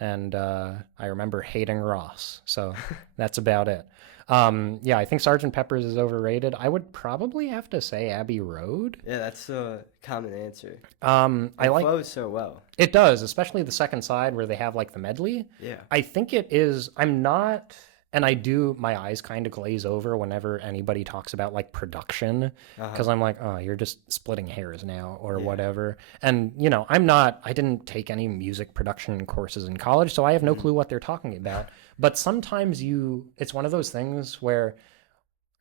and I remember hating Ross. So that's about it. I think Sgt. Pepper's is overrated. I would probably have to say Abbey Road. Yeah, that's a common answer. I like flows so well. It does, especially the second side where they have like the medley. I think it is. I'm not, and I do. My eyes kind of glaze over whenever anybody talks about like production, because I'm like, oh, you're just splitting hairs now or whatever. And I'm not. I didn't take any music production courses in college, so I have no clue what they're talking about. But sometimes it's one of those things where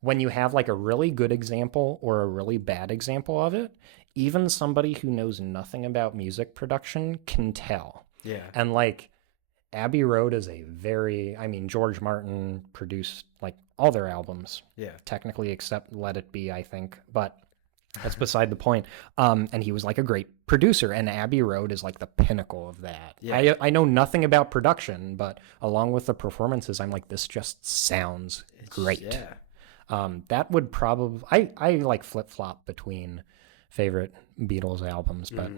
when you have like a really good example or a really bad example of it, even somebody who knows nothing about music production can tell. And like Abbey Road is George Martin produced like all their albums. Technically, except Let It Be, I think. But That's beside the point. And he was like a great producer, and Abbey Road is like the pinnacle of that. Yeah. I know nothing about production, but along with the performances, I'm like, this just sounds great. Yeah. That would probably I like flip flop between favorite Beatles albums, but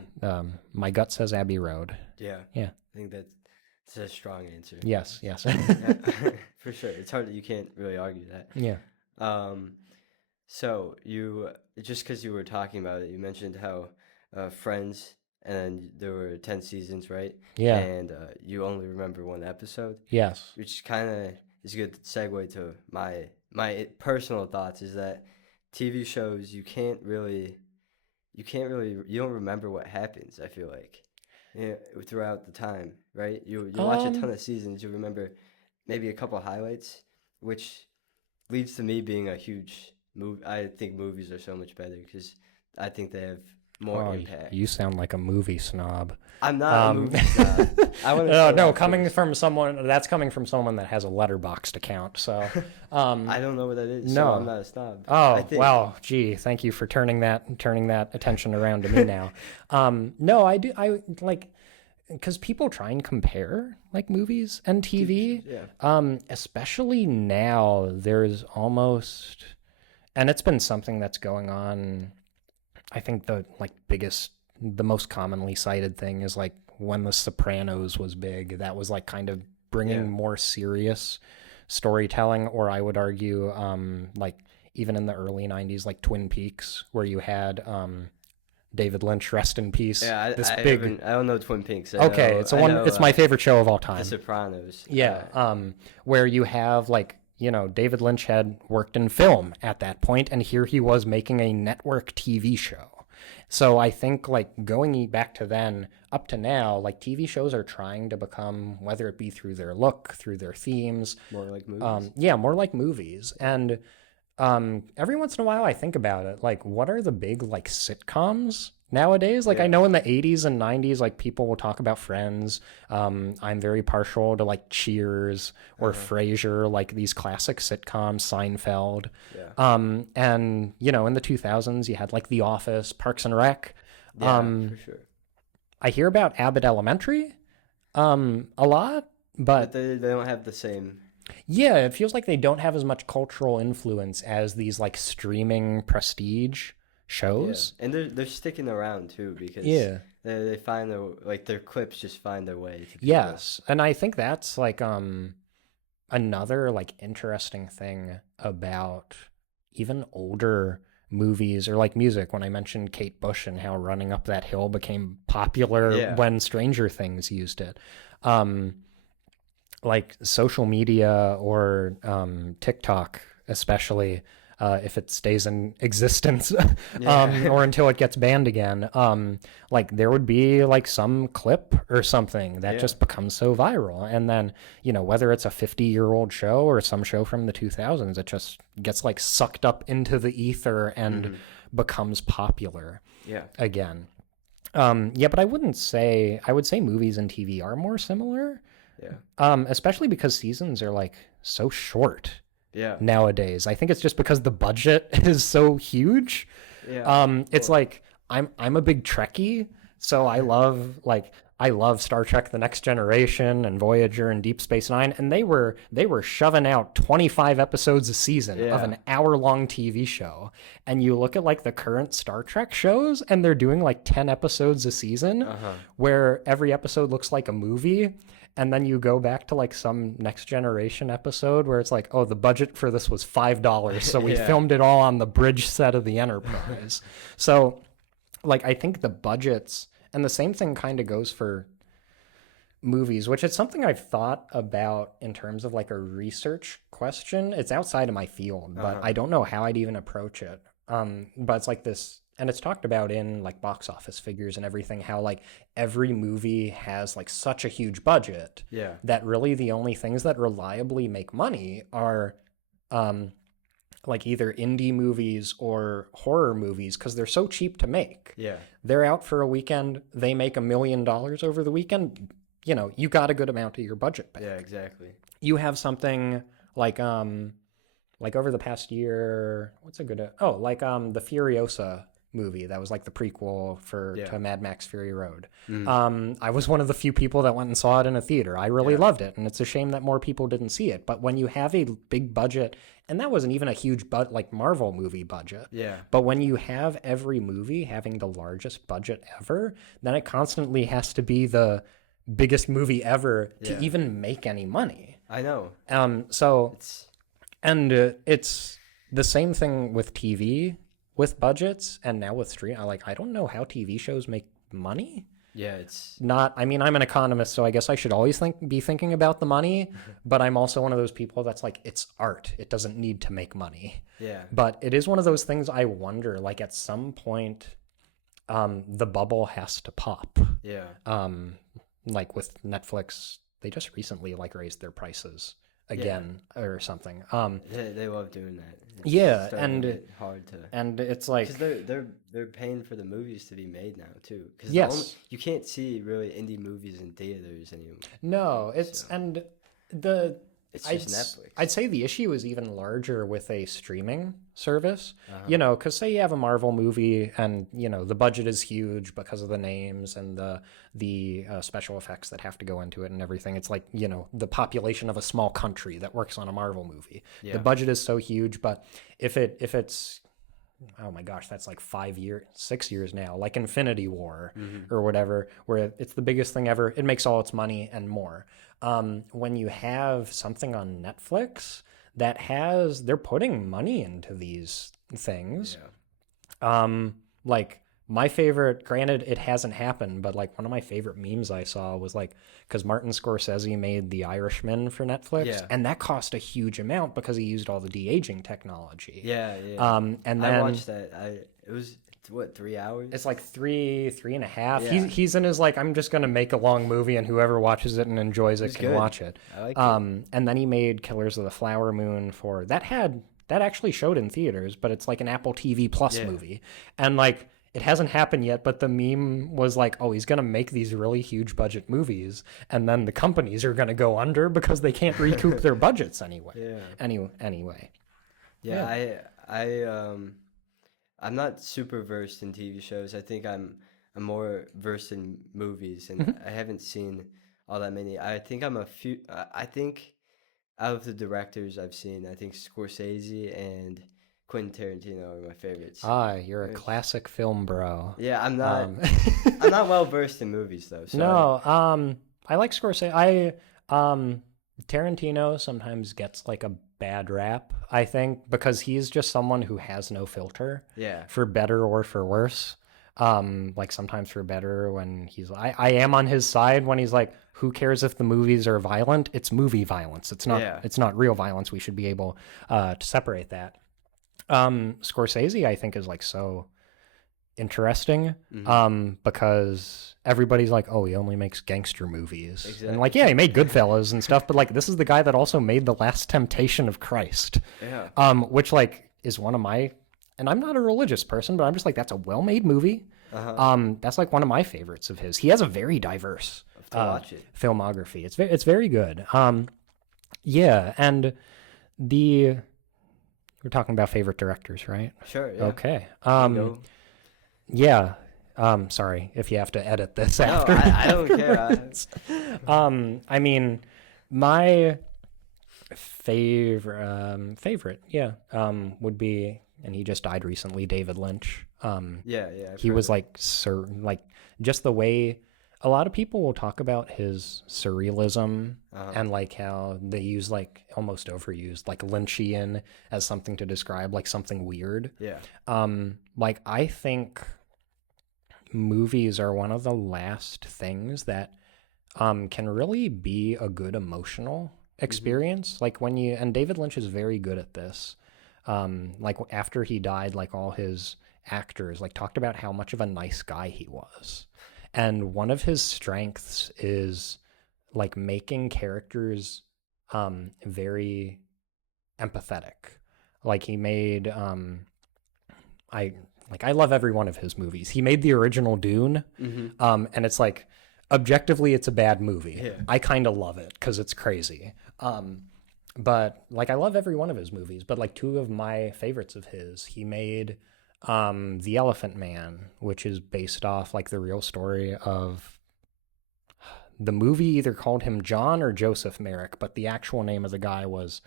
my gut says Abbey Road. Yeah. Yeah. I think that's a strong answer. Yes. Yeah, for sure. It's hard. You can't really argue that. Yeah. So you just because you were talking about it, you mentioned how Friends, and there were 10 seasons, right? Yeah. And you only remember one episode, Yes. which kind of is a good segue to my personal thoughts. Is that TV shows you don't remember what happens. I feel like, throughout the time, right? You watch a ton of seasons, you remember maybe a couple highlights, which leads to me being a huge movie. I think movies are so much better because I think they have more impact. You sound like a movie snob. I'm not a movie snob. I want no, coming from someone that has a Letterboxd account. So I don't know what that is. No, so I'm not a snob. Oh, wow. Gee, thank you for turning that attention around to me now. No, I do. I like, because people try and compare like movies and TV. Yeah. Especially now, there's almost, and it's been something that's going on. I think the most commonly cited thing is like when The Sopranos was big. That was like kind of bringing more serious storytelling, or I would argue, like even in the early 90s, like Twin Peaks, where you had David Lynch, rest in peace. Yeah, I don't know Twin Peaks. It's my favorite show of all time. The Sopranos. Yeah, where you have like, David Lynch had worked in film at that point, and here he was making a network TV show. So I think like going back to then up to now, like TV shows are trying to become, whether it be through their look, through their themes, more like movies. More like movies. And every once in a while I think about it, like what are the big like sitcoms nowadays? Like I know in the 80s and 90s, like people will talk about Friends. I'm very partial to like Cheers or Frasier, like these classic sitcoms, Seinfeld. And in the 2000s you had like The Office, Parks and Rec. For sure. I hear about Abbott Elementary a lot, but they don't have the same. Yeah, it feels like they don't have as much cultural influence as these like streaming prestige shows. Yeah. And they're sticking around too, because they find their clips just find their way to people. Yes, and I think that's like another like interesting thing about even older movies or like music. When I mentioned Kate Bush and how Running Up That Hill became popular when Stranger Things used it. Like social media or TikTok, especially if it stays in existence or until it gets banned again, like there would be like some clip or something that just becomes so viral. And then, whether it's a 50-year-old show or some show from the 2000s, it just gets like sucked up into the ether and becomes popular again. But I would say movies and TV are more similar. Especially because seasons are like so short nowadays. I think it's just because the budget is so huge. It's like I'm a big Trekkie, so I love Star Trek The Next Generation and Voyager and Deep Space Nine, and they were shoving out 25 episodes a season of an hour-long TV show. And you look at like the current Star Trek shows, and they're doing like 10 episodes a season where every episode looks like a movie. And then you go back to like some Next Generation episode where it's like, oh, the budget for this was $5, so we filmed it all on the bridge set of the Enterprise. So like I think the budgets, and the same thing kind of goes for movies, which is something I've thought about in terms of like a research question. It's outside of my field, but I don't know how I'd even approach it. But it's like this, and it's talked about in like box office figures and everything, how like every movie has like such a huge budget that really the only things that reliably make money are like either indie movies or horror movies, because they're so cheap to make. They're out for a weekend, they make $1 million over the weekend. You got a good amount of your budget back. Exactly. You have something like over the past year, what's a good the Furiosa movie that was like the prequel to Mad Max Fury Road. Mm. I was one of the few people that went and saw it in a theater. I really loved it, and it's a shame that more people didn't see it. But when you have a big budget, and that wasn't even a huge like Marvel movie budget. Yeah. But when you have every movie having the largest budget ever, then it constantly has to be the biggest movie ever to even make any money. I know. It's the same thing with TV, with budgets, and now with stream. I don't know how TV shows make money. Yeah, it's not. I mean, I'm an economist, so I guess I should always be thinking about the money. But I'm also one of those people that's like, it's art. It doesn't need to make money. Yeah. But it is one of those things I wonder. Like at some point, the bubble has to pop. Yeah. Like with Netflix, they just recently like raised their prices again or something. They love doing that. It's and hard to, and it's like because they're paying for the movies to be made now too. Because you can't see really indie movies in theaters anymore. No, it's it's just Netflix. I'd say the issue is even larger with a streaming service, because say you have a Marvel movie and, the budget is huge because of the names and the special effects that have to go into it and everything. It's like, the population of a small country that works on a Marvel movie. Yeah. The budget is so huge, but if it's, oh my gosh, that's like 6 years now, like Infinity War or whatever, where it's the biggest thing ever. It makes all its money and more. When you have something on Netflix that they're putting money into these things. Yeah. Like my favorite, granted it hasn't happened, but like one of my favorite memes I saw was like, because Martin Scorsese made The Irishman for Netflix, and that cost a huge amount because he used all the de-aging technology. Yeah. And then I watched that. It was 3 hours? It's like three and a half. Yeah. He's in his like, I'm just gonna make a long movie and whoever watches it and enjoys it can watch it. I like it. And then he made Killers of the Flower Moon that actually showed in theaters, but it's like an Apple TV Plus movie. And like it hasn't happened yet, but the meme was like, oh, he's gonna make these really huge budget movies and then the companies are gonna go under because they can't recoup their budgets anyway. Yeah. Anyway. Yeah. I'm not super versed in TV shows. I think I'm more versed in movies, and I haven't seen all that many. I think I think out of the directors I've seen, I think Scorsese and Quentin Tarantino are my favorites. You're a classic film bro. Yeah, I'm not. I'm not well versed in movies though. So no, I like Scorsese. Tarantino sometimes gets like a bad rap, I think, because he's just someone who has no filter. Yeah. For better or for worse. Like sometimes for better when I am on his side when he's like, who cares if the movies are violent? It's movie violence. It's not real violence. We should be able to separate that. Scorsese, I think, is like so interesting because everybody's like, oh, he only makes gangster movies. Exactly. And like, yeah, he made Goodfellas and stuff, but like this is the guy that also made The Last Temptation of Christ. Yeah. Which like is one of my, and I'm not a religious person, but I'm just like, that's a well-made movie. That's like one of my favorites of his. He has a very diverse filmography. It's very good. Yeah, and we're talking about favorite directors, right? Sure. Yeah. Okay. Yeah. Sorry if you have to edit this after. I don't care. I mean, my favorite, would be, and he just died recently, David Lynch. He was like just the way a lot of people will talk about his surrealism and like how they use like almost overused like Lynchian as something to describe like something weird. Yeah. Like I think movies are one of the last things that can really be a good emotional experience. Like when and David Lynch is very good at this. Like after he died, like all his actors like talked about how much of a nice guy he was. And one of his strengths is like making characters very empathetic. Like he made I love every one of his movies. He made the original Dune, and it's like objectively it's a bad movie. Yeah. I kind of love it because it's crazy. But like I love every one of his movies. But like two of my favorites of his, he made The Elephant Man, which is based off like the real story of the movie. Either called him John or Joseph Merrick, but the actual name of the guy was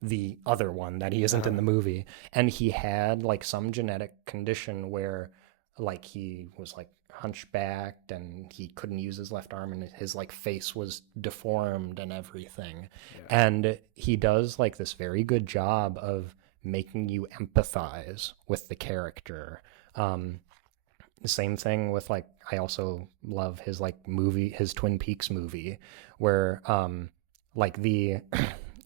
the other one that he isn't in the movie. And he had like some genetic condition where like he was like hunchbacked and he couldn't use his left arm and his like face was deformed and everything. Yeah. And he does like this very good job of making you empathize with the character. The same thing with like, I also love his like movie, his Twin Peaks movie, where like the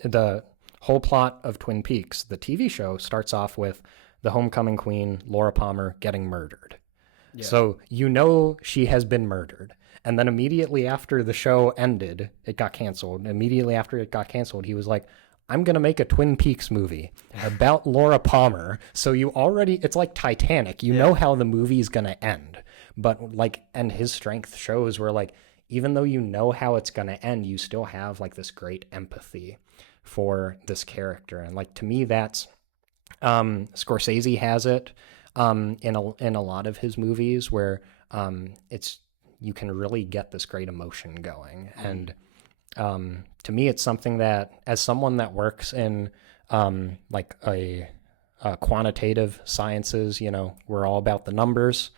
the whole plot of Twin Peaks, the TV show, starts off with the homecoming queen, Laura Palmer, getting murdered. Yeah. So you know she has been murdered. And then immediately after the show ended, it got canceled. Immediately after it got canceled, he was like, I'm going to make a Twin Peaks movie about Laura Palmer. So you already, it's like Titanic. You know how the movie's going to end. But like, and his strength shows where like, even though you know how it's going to end, you still have like this great empathy for this character. And like, to me, that's, Scorsese has it in a lot of his movies where it's, you can really get this great emotion going. And to me, it's something that, as someone that works in like a quantitative sciences, you know, we're all about the numbers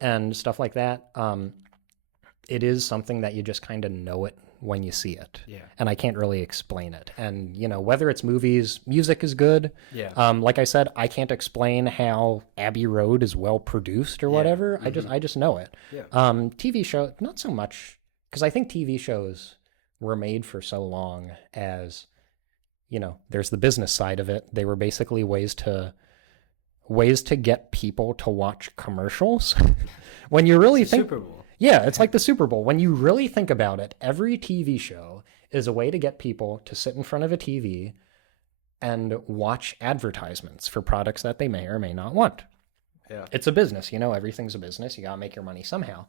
and stuff like that. It is something that you just kind of know it when you see it. Yeah. And I can't really explain it. And, you know, whether it's movies, music is good. Yeah. Like I said, I can't explain how Abbey Road is well produced or whatever. Mm-hmm. I just know it. Yeah. TV show, not so much, because I think TV shows were made for so long as, you know, there's the business side of it. They were basically ways to get people to watch commercials. When you really think Super Bowl. Yeah, it's like the Super Bowl. When you really think about it, every TV show is a way to get people to sit in front of a TV and watch advertisements for products that they may or may not want. Yeah. It's a business, you know, everything's a business. You got to make your money somehow.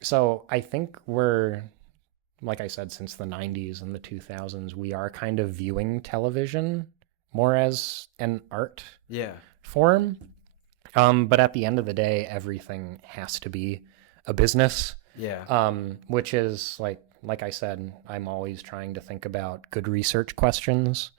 So I think we're, like I said, since the 90s and the 2000s, we are kind of viewing television more as an art form. But at the end of the day, everything has to be a business. Yeah. Which is like I said, I'm always trying to think about good research questions,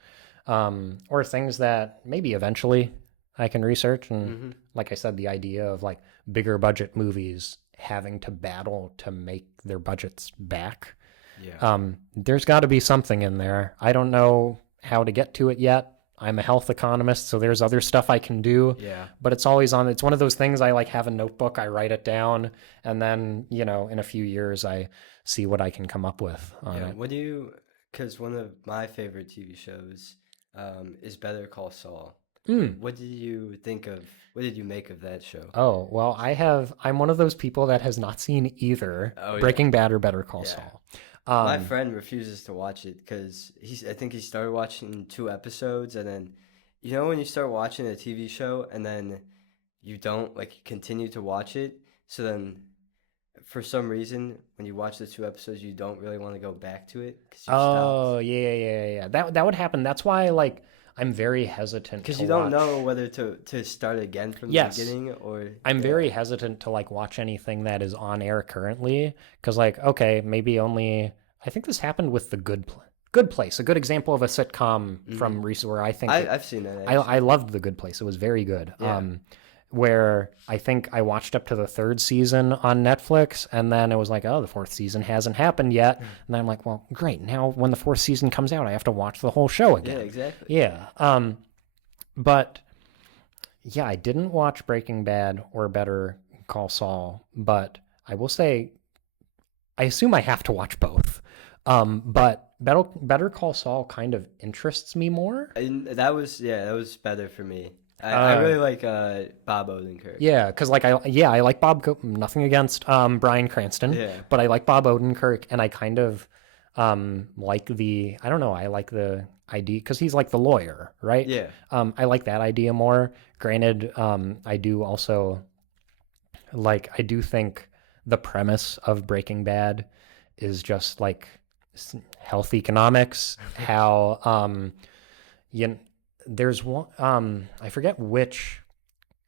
or things that maybe eventually I can research. And like I said, the idea of like bigger budget movies having to battle to make their budgets back. Yeah. There's got to be something in there. I don't know how to get to it yet. I'm a health economist, so there's other stuff I can do. Yeah. But it's always on. It's one of those things I like have a notebook, I write it down, and then, you know, in a few years I see what I can come up with on it. What do you, because one of my favorite TV shows is Better Call Saul. What did you think of, what did you make of that show? Oh, well, I'm one of those people that has not seen either Breaking Bad or Better Call Saul. My friend refuses to watch it because I think he started watching 2 episodes, and then, you know, when you start watching a TV show and then you don't like continue to watch it, so then for some reason when you watch the 2 episodes you don't really want to go back to it. Yeah. That would happen. That's why like I'm very hesitant because you don't know whether to start again from the beginning or. I'm very hesitant to like watch anything that is on air currently because like, okay, maybe only, I think this happened with The Good Place, a good example of a sitcom from recent where I think I've seen that. I loved The Good Place. It was very good. Yeah. Where I think I watched up to the 3rd season on Netflix, and then it was like, oh, the 4th season hasn't happened yet. And then I'm like, well, great. Now when the 4th season comes out, I have to watch the whole show again. Yeah, exactly. Yeah. But yeah, I didn't watch Breaking Bad or Better Call Saul, but I will say, I assume I have to watch both. But Better Call Saul kind of interests me more. And that was better for me. I really like Bob Odenkirk. Yeah, because like I like Bob. Nothing against Bryan Cranston, but I like Bob Odenkirk, and I kind of like the, I don't know, I like the idea because he's like the lawyer, right? Yeah. I like that idea more. Granted, I do also like, I do think the premise of Breaking Bad is just like health economics. How there's one, I forget which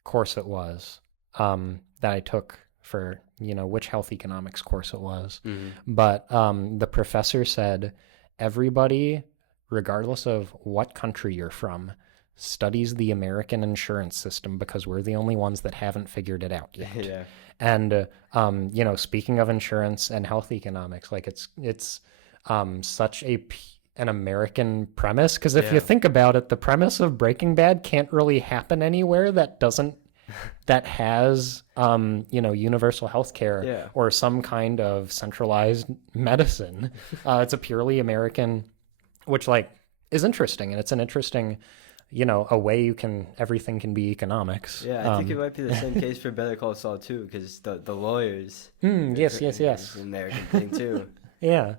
course it was that I took for, which health economics course it was. Mm-hmm. But the professor said everybody, regardless of what country you're from, studies the American insurance system because we're the only ones that haven't figured it out yet. Yeah. And speaking of insurance and health economics, like it's such an American premise, because if you think about it, the premise of Breaking Bad can't really happen anywhere that has universal health care or some kind of centralized medicine. It's a purely American, which like is interesting, and it's an interesting a way everything can be economics. Yeah, I think it might be the same case for Better Call Saul too, because the lawyers. Yes. It's an American thing too. Yeah.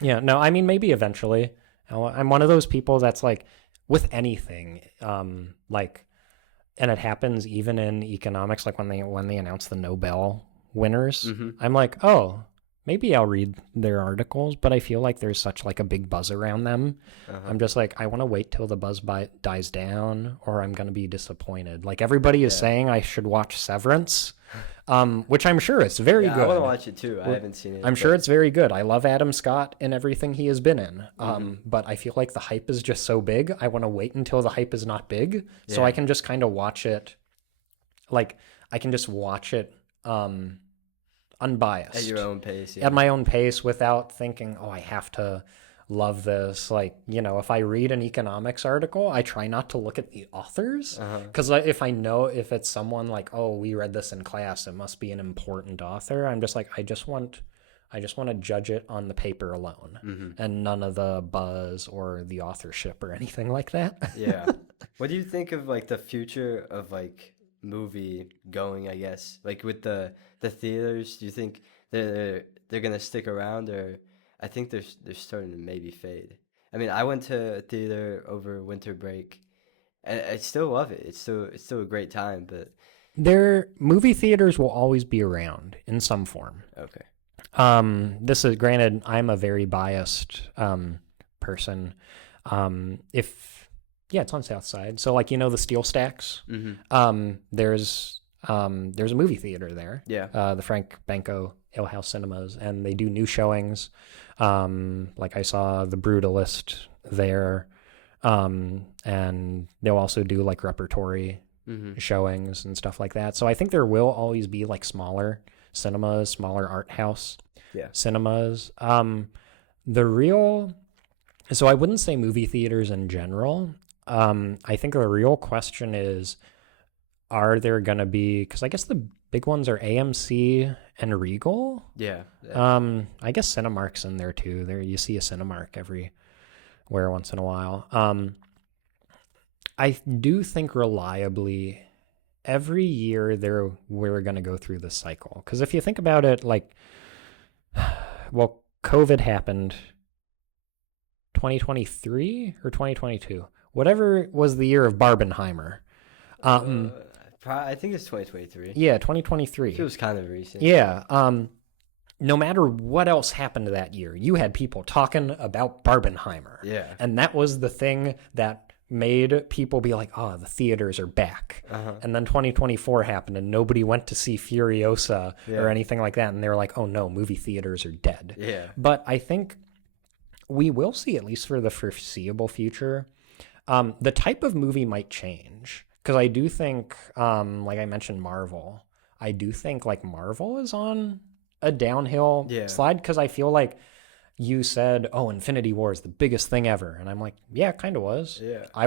No, I mean maybe eventually. I'm one of those people that's like with anything, like, and it happens even in economics, like when they announce the Nobel winners. Mm-hmm. I'm like, oh, maybe I'll read their articles, but I feel like there's such like a big buzz around them. I'm just like, I want to wait till the buzz dies down, or I'm going to be disappointed. Like everybody is saying I should watch Severance, which I'm sure it's very good. I want to watch it too. I haven't seen it. I'm sure it's very good. I love Adam Scott and everything he has been in. But I feel like the hype is just so big. I want to wait until the hype is not big, so I can just kind of watch it. Like I can just watch it unbiased at your own pace. At my own pace, without thinking, oh, I have to love this. Like, if I read an economics article, I try not to look at the authors, because if it's someone like, oh, we read this in class, it must be an important author. I'm just like, I just want to judge it on the paper alone, and none of the buzz or the authorship or anything like that. Yeah. What do you think of like the future of like movie going, I guess, like with the theaters? Do you think they're gonna stick around, or I think they're starting to maybe fade? I mean, I went to a theater over winter break, and I still love it. It's still a great time, but their movie theaters will always be around in some form. Okay. This is granted, I'm a very biased person. It's on South Side. So like, the Steel Stacks, there's a movie theater there. Yeah. The Frank Banco Ale House Cinemas, and they do new showings. Like I saw The Brutalist there. And they'll also do like repertory showings and stuff like that. So I think there will always be like smaller cinemas, smaller art house cinemas. So I wouldn't say movie theaters in general. I think the real question is, are there going to be, because I guess the big ones are AMC and Regal. Yeah. I guess Cinemark's in there too. There you see a Cinemark everywhere once in a while. I do think reliably every year we're going to go through this cycle. Because if you think about it, like, well, COVID happened 2023 or 2022. Whatever was the year of Barbenheimer. I think it's 2023. Yeah, 2023. It was kind of recent. Yeah. No matter what else happened that year, you had people talking about Barbenheimer. Yeah. And that was the thing that made people be like, oh, the theaters are back. And then 2024 happened and nobody went to see Furiosa or anything like that. And they were like, oh no, movie theaters are dead. Yeah. But I think we will see, at least for the foreseeable future, the type of movie might change. Because I do think, like I mentioned, Marvel. I do think like Marvel is on a downhill slide, because I feel like you said, oh, Infinity War is the biggest thing ever. And I'm like, yeah, it kind of was. Yeah. I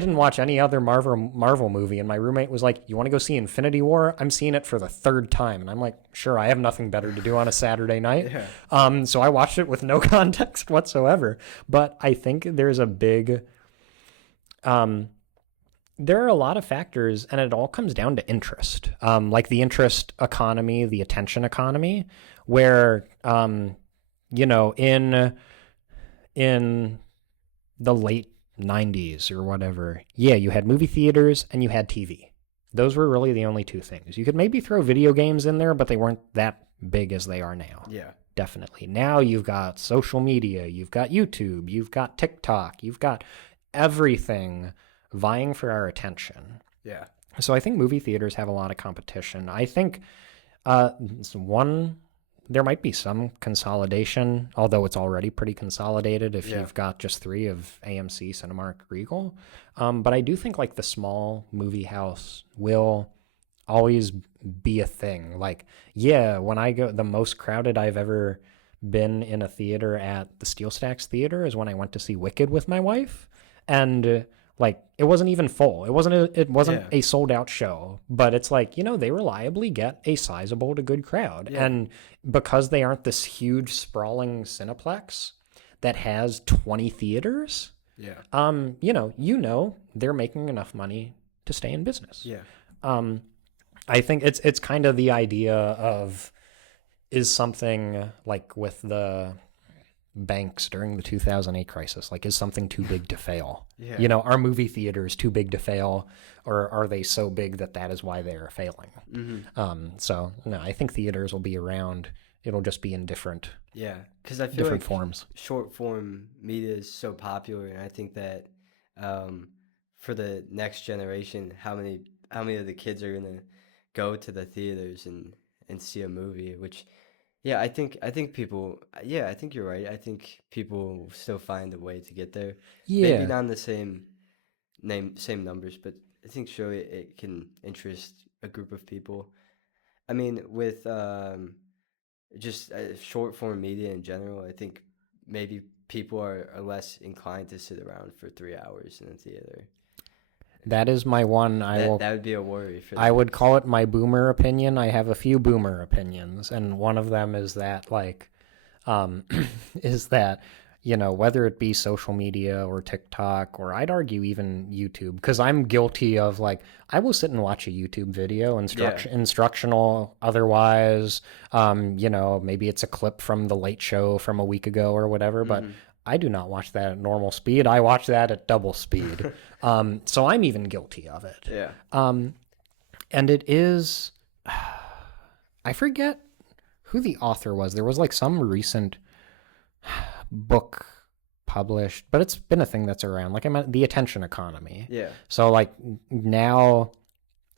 didn't watch any other Marvel movie. And my roommate was like, you want to go see Infinity War? I'm seeing it for the third time. And I'm like, sure, I have nothing better to do on a Saturday night. Yeah. So I watched it with no context whatsoever. But I think there's a big, there are a lot of factors, and it all comes down to interest. Like the interest economy, the attention economy, where, in the late 90s or whatever, you had movie theaters and you had TV. Those were really the only two things. You could maybe throw video games in there, but they weren't that big as they are now. Yeah. Definitely. Now you've got social media, you've got YouTube, you've got TikTok, you've got everything vying for our attention. Yeah. So I think movie theaters have a lot of competition. I think there might be some consolidation, although it's already pretty consolidated if Yeah. you've got just three of AMC, Cinemark, Regal. But I do think like the small movie house will always be a thing. Like, yeah, when I go, the most crowded I've ever been in a theater at the Steel Stacks Theater is when I went to see Wicked with my wife, and like it wasn't even full. It wasn't Yeah. a sold out show, but it's like, they reliably get a sizable to good crowd, Yeah. and because they aren't this huge sprawling cineplex that has 20 theaters, Yeah. they're making enough money to stay in business. Yeah. I think it's kind of the idea of, is something like with the banks during the 2008 crisis, like, is something too big to fail? Yeah. Are movie theaters too big to fail, or are they so big that is why they are failing? So no, I think theaters will be around. It'll just be in different Yeah, because I feel different like forms. short form media is so popular, and I think that for the next generation, how many of the kids are gonna go to the theaters and see a movie? Which, yeah, I think people, yeah, I think you're right. I think people will still find a way to get there. Maybe Yeah, not in the same numbers, but I think sure it can interest a group of people. I mean, with just short form media in general, I think maybe people are less inclined to sit around for 3 hours in a theater. that is my one. That would be a worry for I them. would call it my boomer opinion. I have a few boomer opinions, and one of them is that, like, um, is that, whether it be social media or TikTok, or I'd argue even YouTube, because I'm guilty of, like, I will sit and watch a YouTube video, Yeah. instructional, otherwise, maybe it's a clip from the Late Show from a week ago or whatever, but Hmm. I do not watch that at normal speed. I watch that at double speed. So I'm even guilty of it. Yeah. And it is, I forget who the author was. There was like some recent book published, but it's been a thing that's around. Like, I meant the attention economy. Yeah. So like now,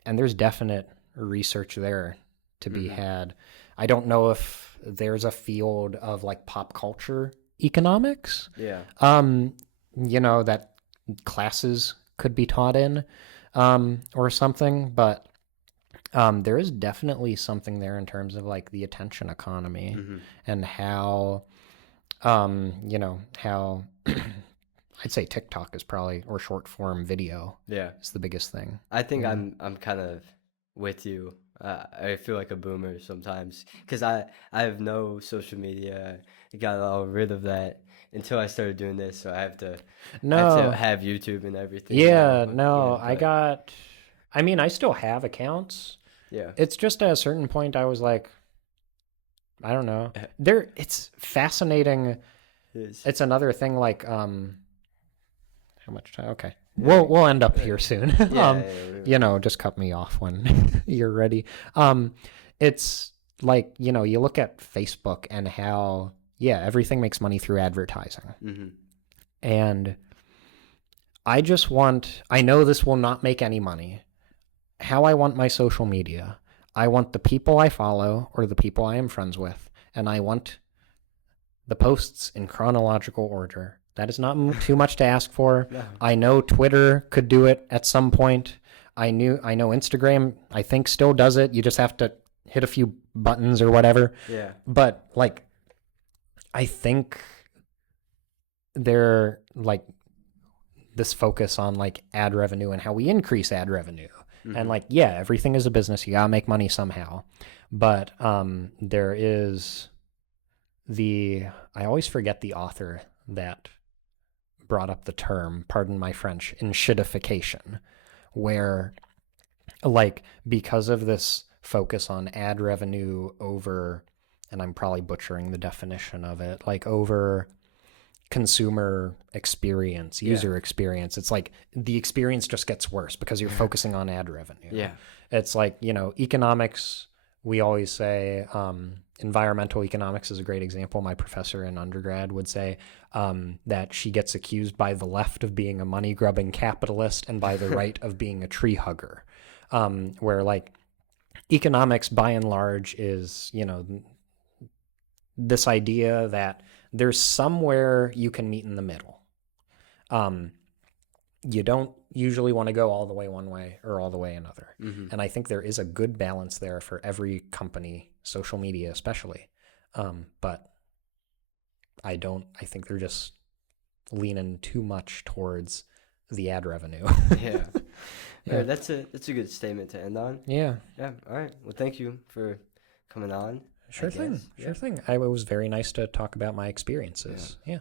and there's definite research there to be Mhm. had. I don't know if there's a field of like pop culture economics, Yeah. that classes could be taught in, or something, but there is definitely something there in terms of like the attention economy, Hmm. and how, how I'd say TikTok is probably, or short form video Yeah. is the biggest thing. I think Yeah. I'm kind of with you. I feel like a boomer sometimes because I have no social media. I got all rid of that until I started doing this. So I have to No, have YouTube and everything yeah, now. no, Yeah, I mean, I still have accounts. yeah, It's just at a certain point I was like, I don't know. it It's fascinating. is. It's another thing, like, how much time? Okay. Yeah, We'll end up here soon. yeah, Just cut me off when you're ready. It's like, you look at Facebook and how, yeah, everything makes money through advertising. hmm And I know this will not make any money. How I want my social media, I want the people I follow or the people I am friends with, and I want the posts in chronological order. That is not too much to ask for. No. I know Twitter could do it at some point. I know Instagram, I think, still does it. You just have to hit a few buttons or whatever. Yeah. But like, I think they're like this focus on like ad revenue and how we increase ad revenue. And like, yeah, everything is a business. You gotta make money somehow. But there is I always forget the author that brought up the term, pardon my French, shitification, where like, because of this focus on ad revenue over, and I'm probably butchering the definition of it, like over consumer experience, user experience. It's like the experience just gets worse because you're focusing on ad revenue. Yeah. It's like, economics, we always say, environmental economics is a great example. My professor in undergrad would say that she gets accused by the left of being a money grubbing capitalist and by the right of being a tree hugger. where like economics by and large is, this idea that there's somewhere you can meet in the middle. You don't usually want to go all the way one way or all the way another. Mm-hmm. And I think there is a good balance there for every company, social media especially. But I think they're just leaning too much towards the ad revenue. Yeah. Yeah. That's a good statement to end on. Yeah. Yeah. All right. Well, thank you for coming on. Sure thing. Yeah. It was very nice to talk about my experiences. Yeah.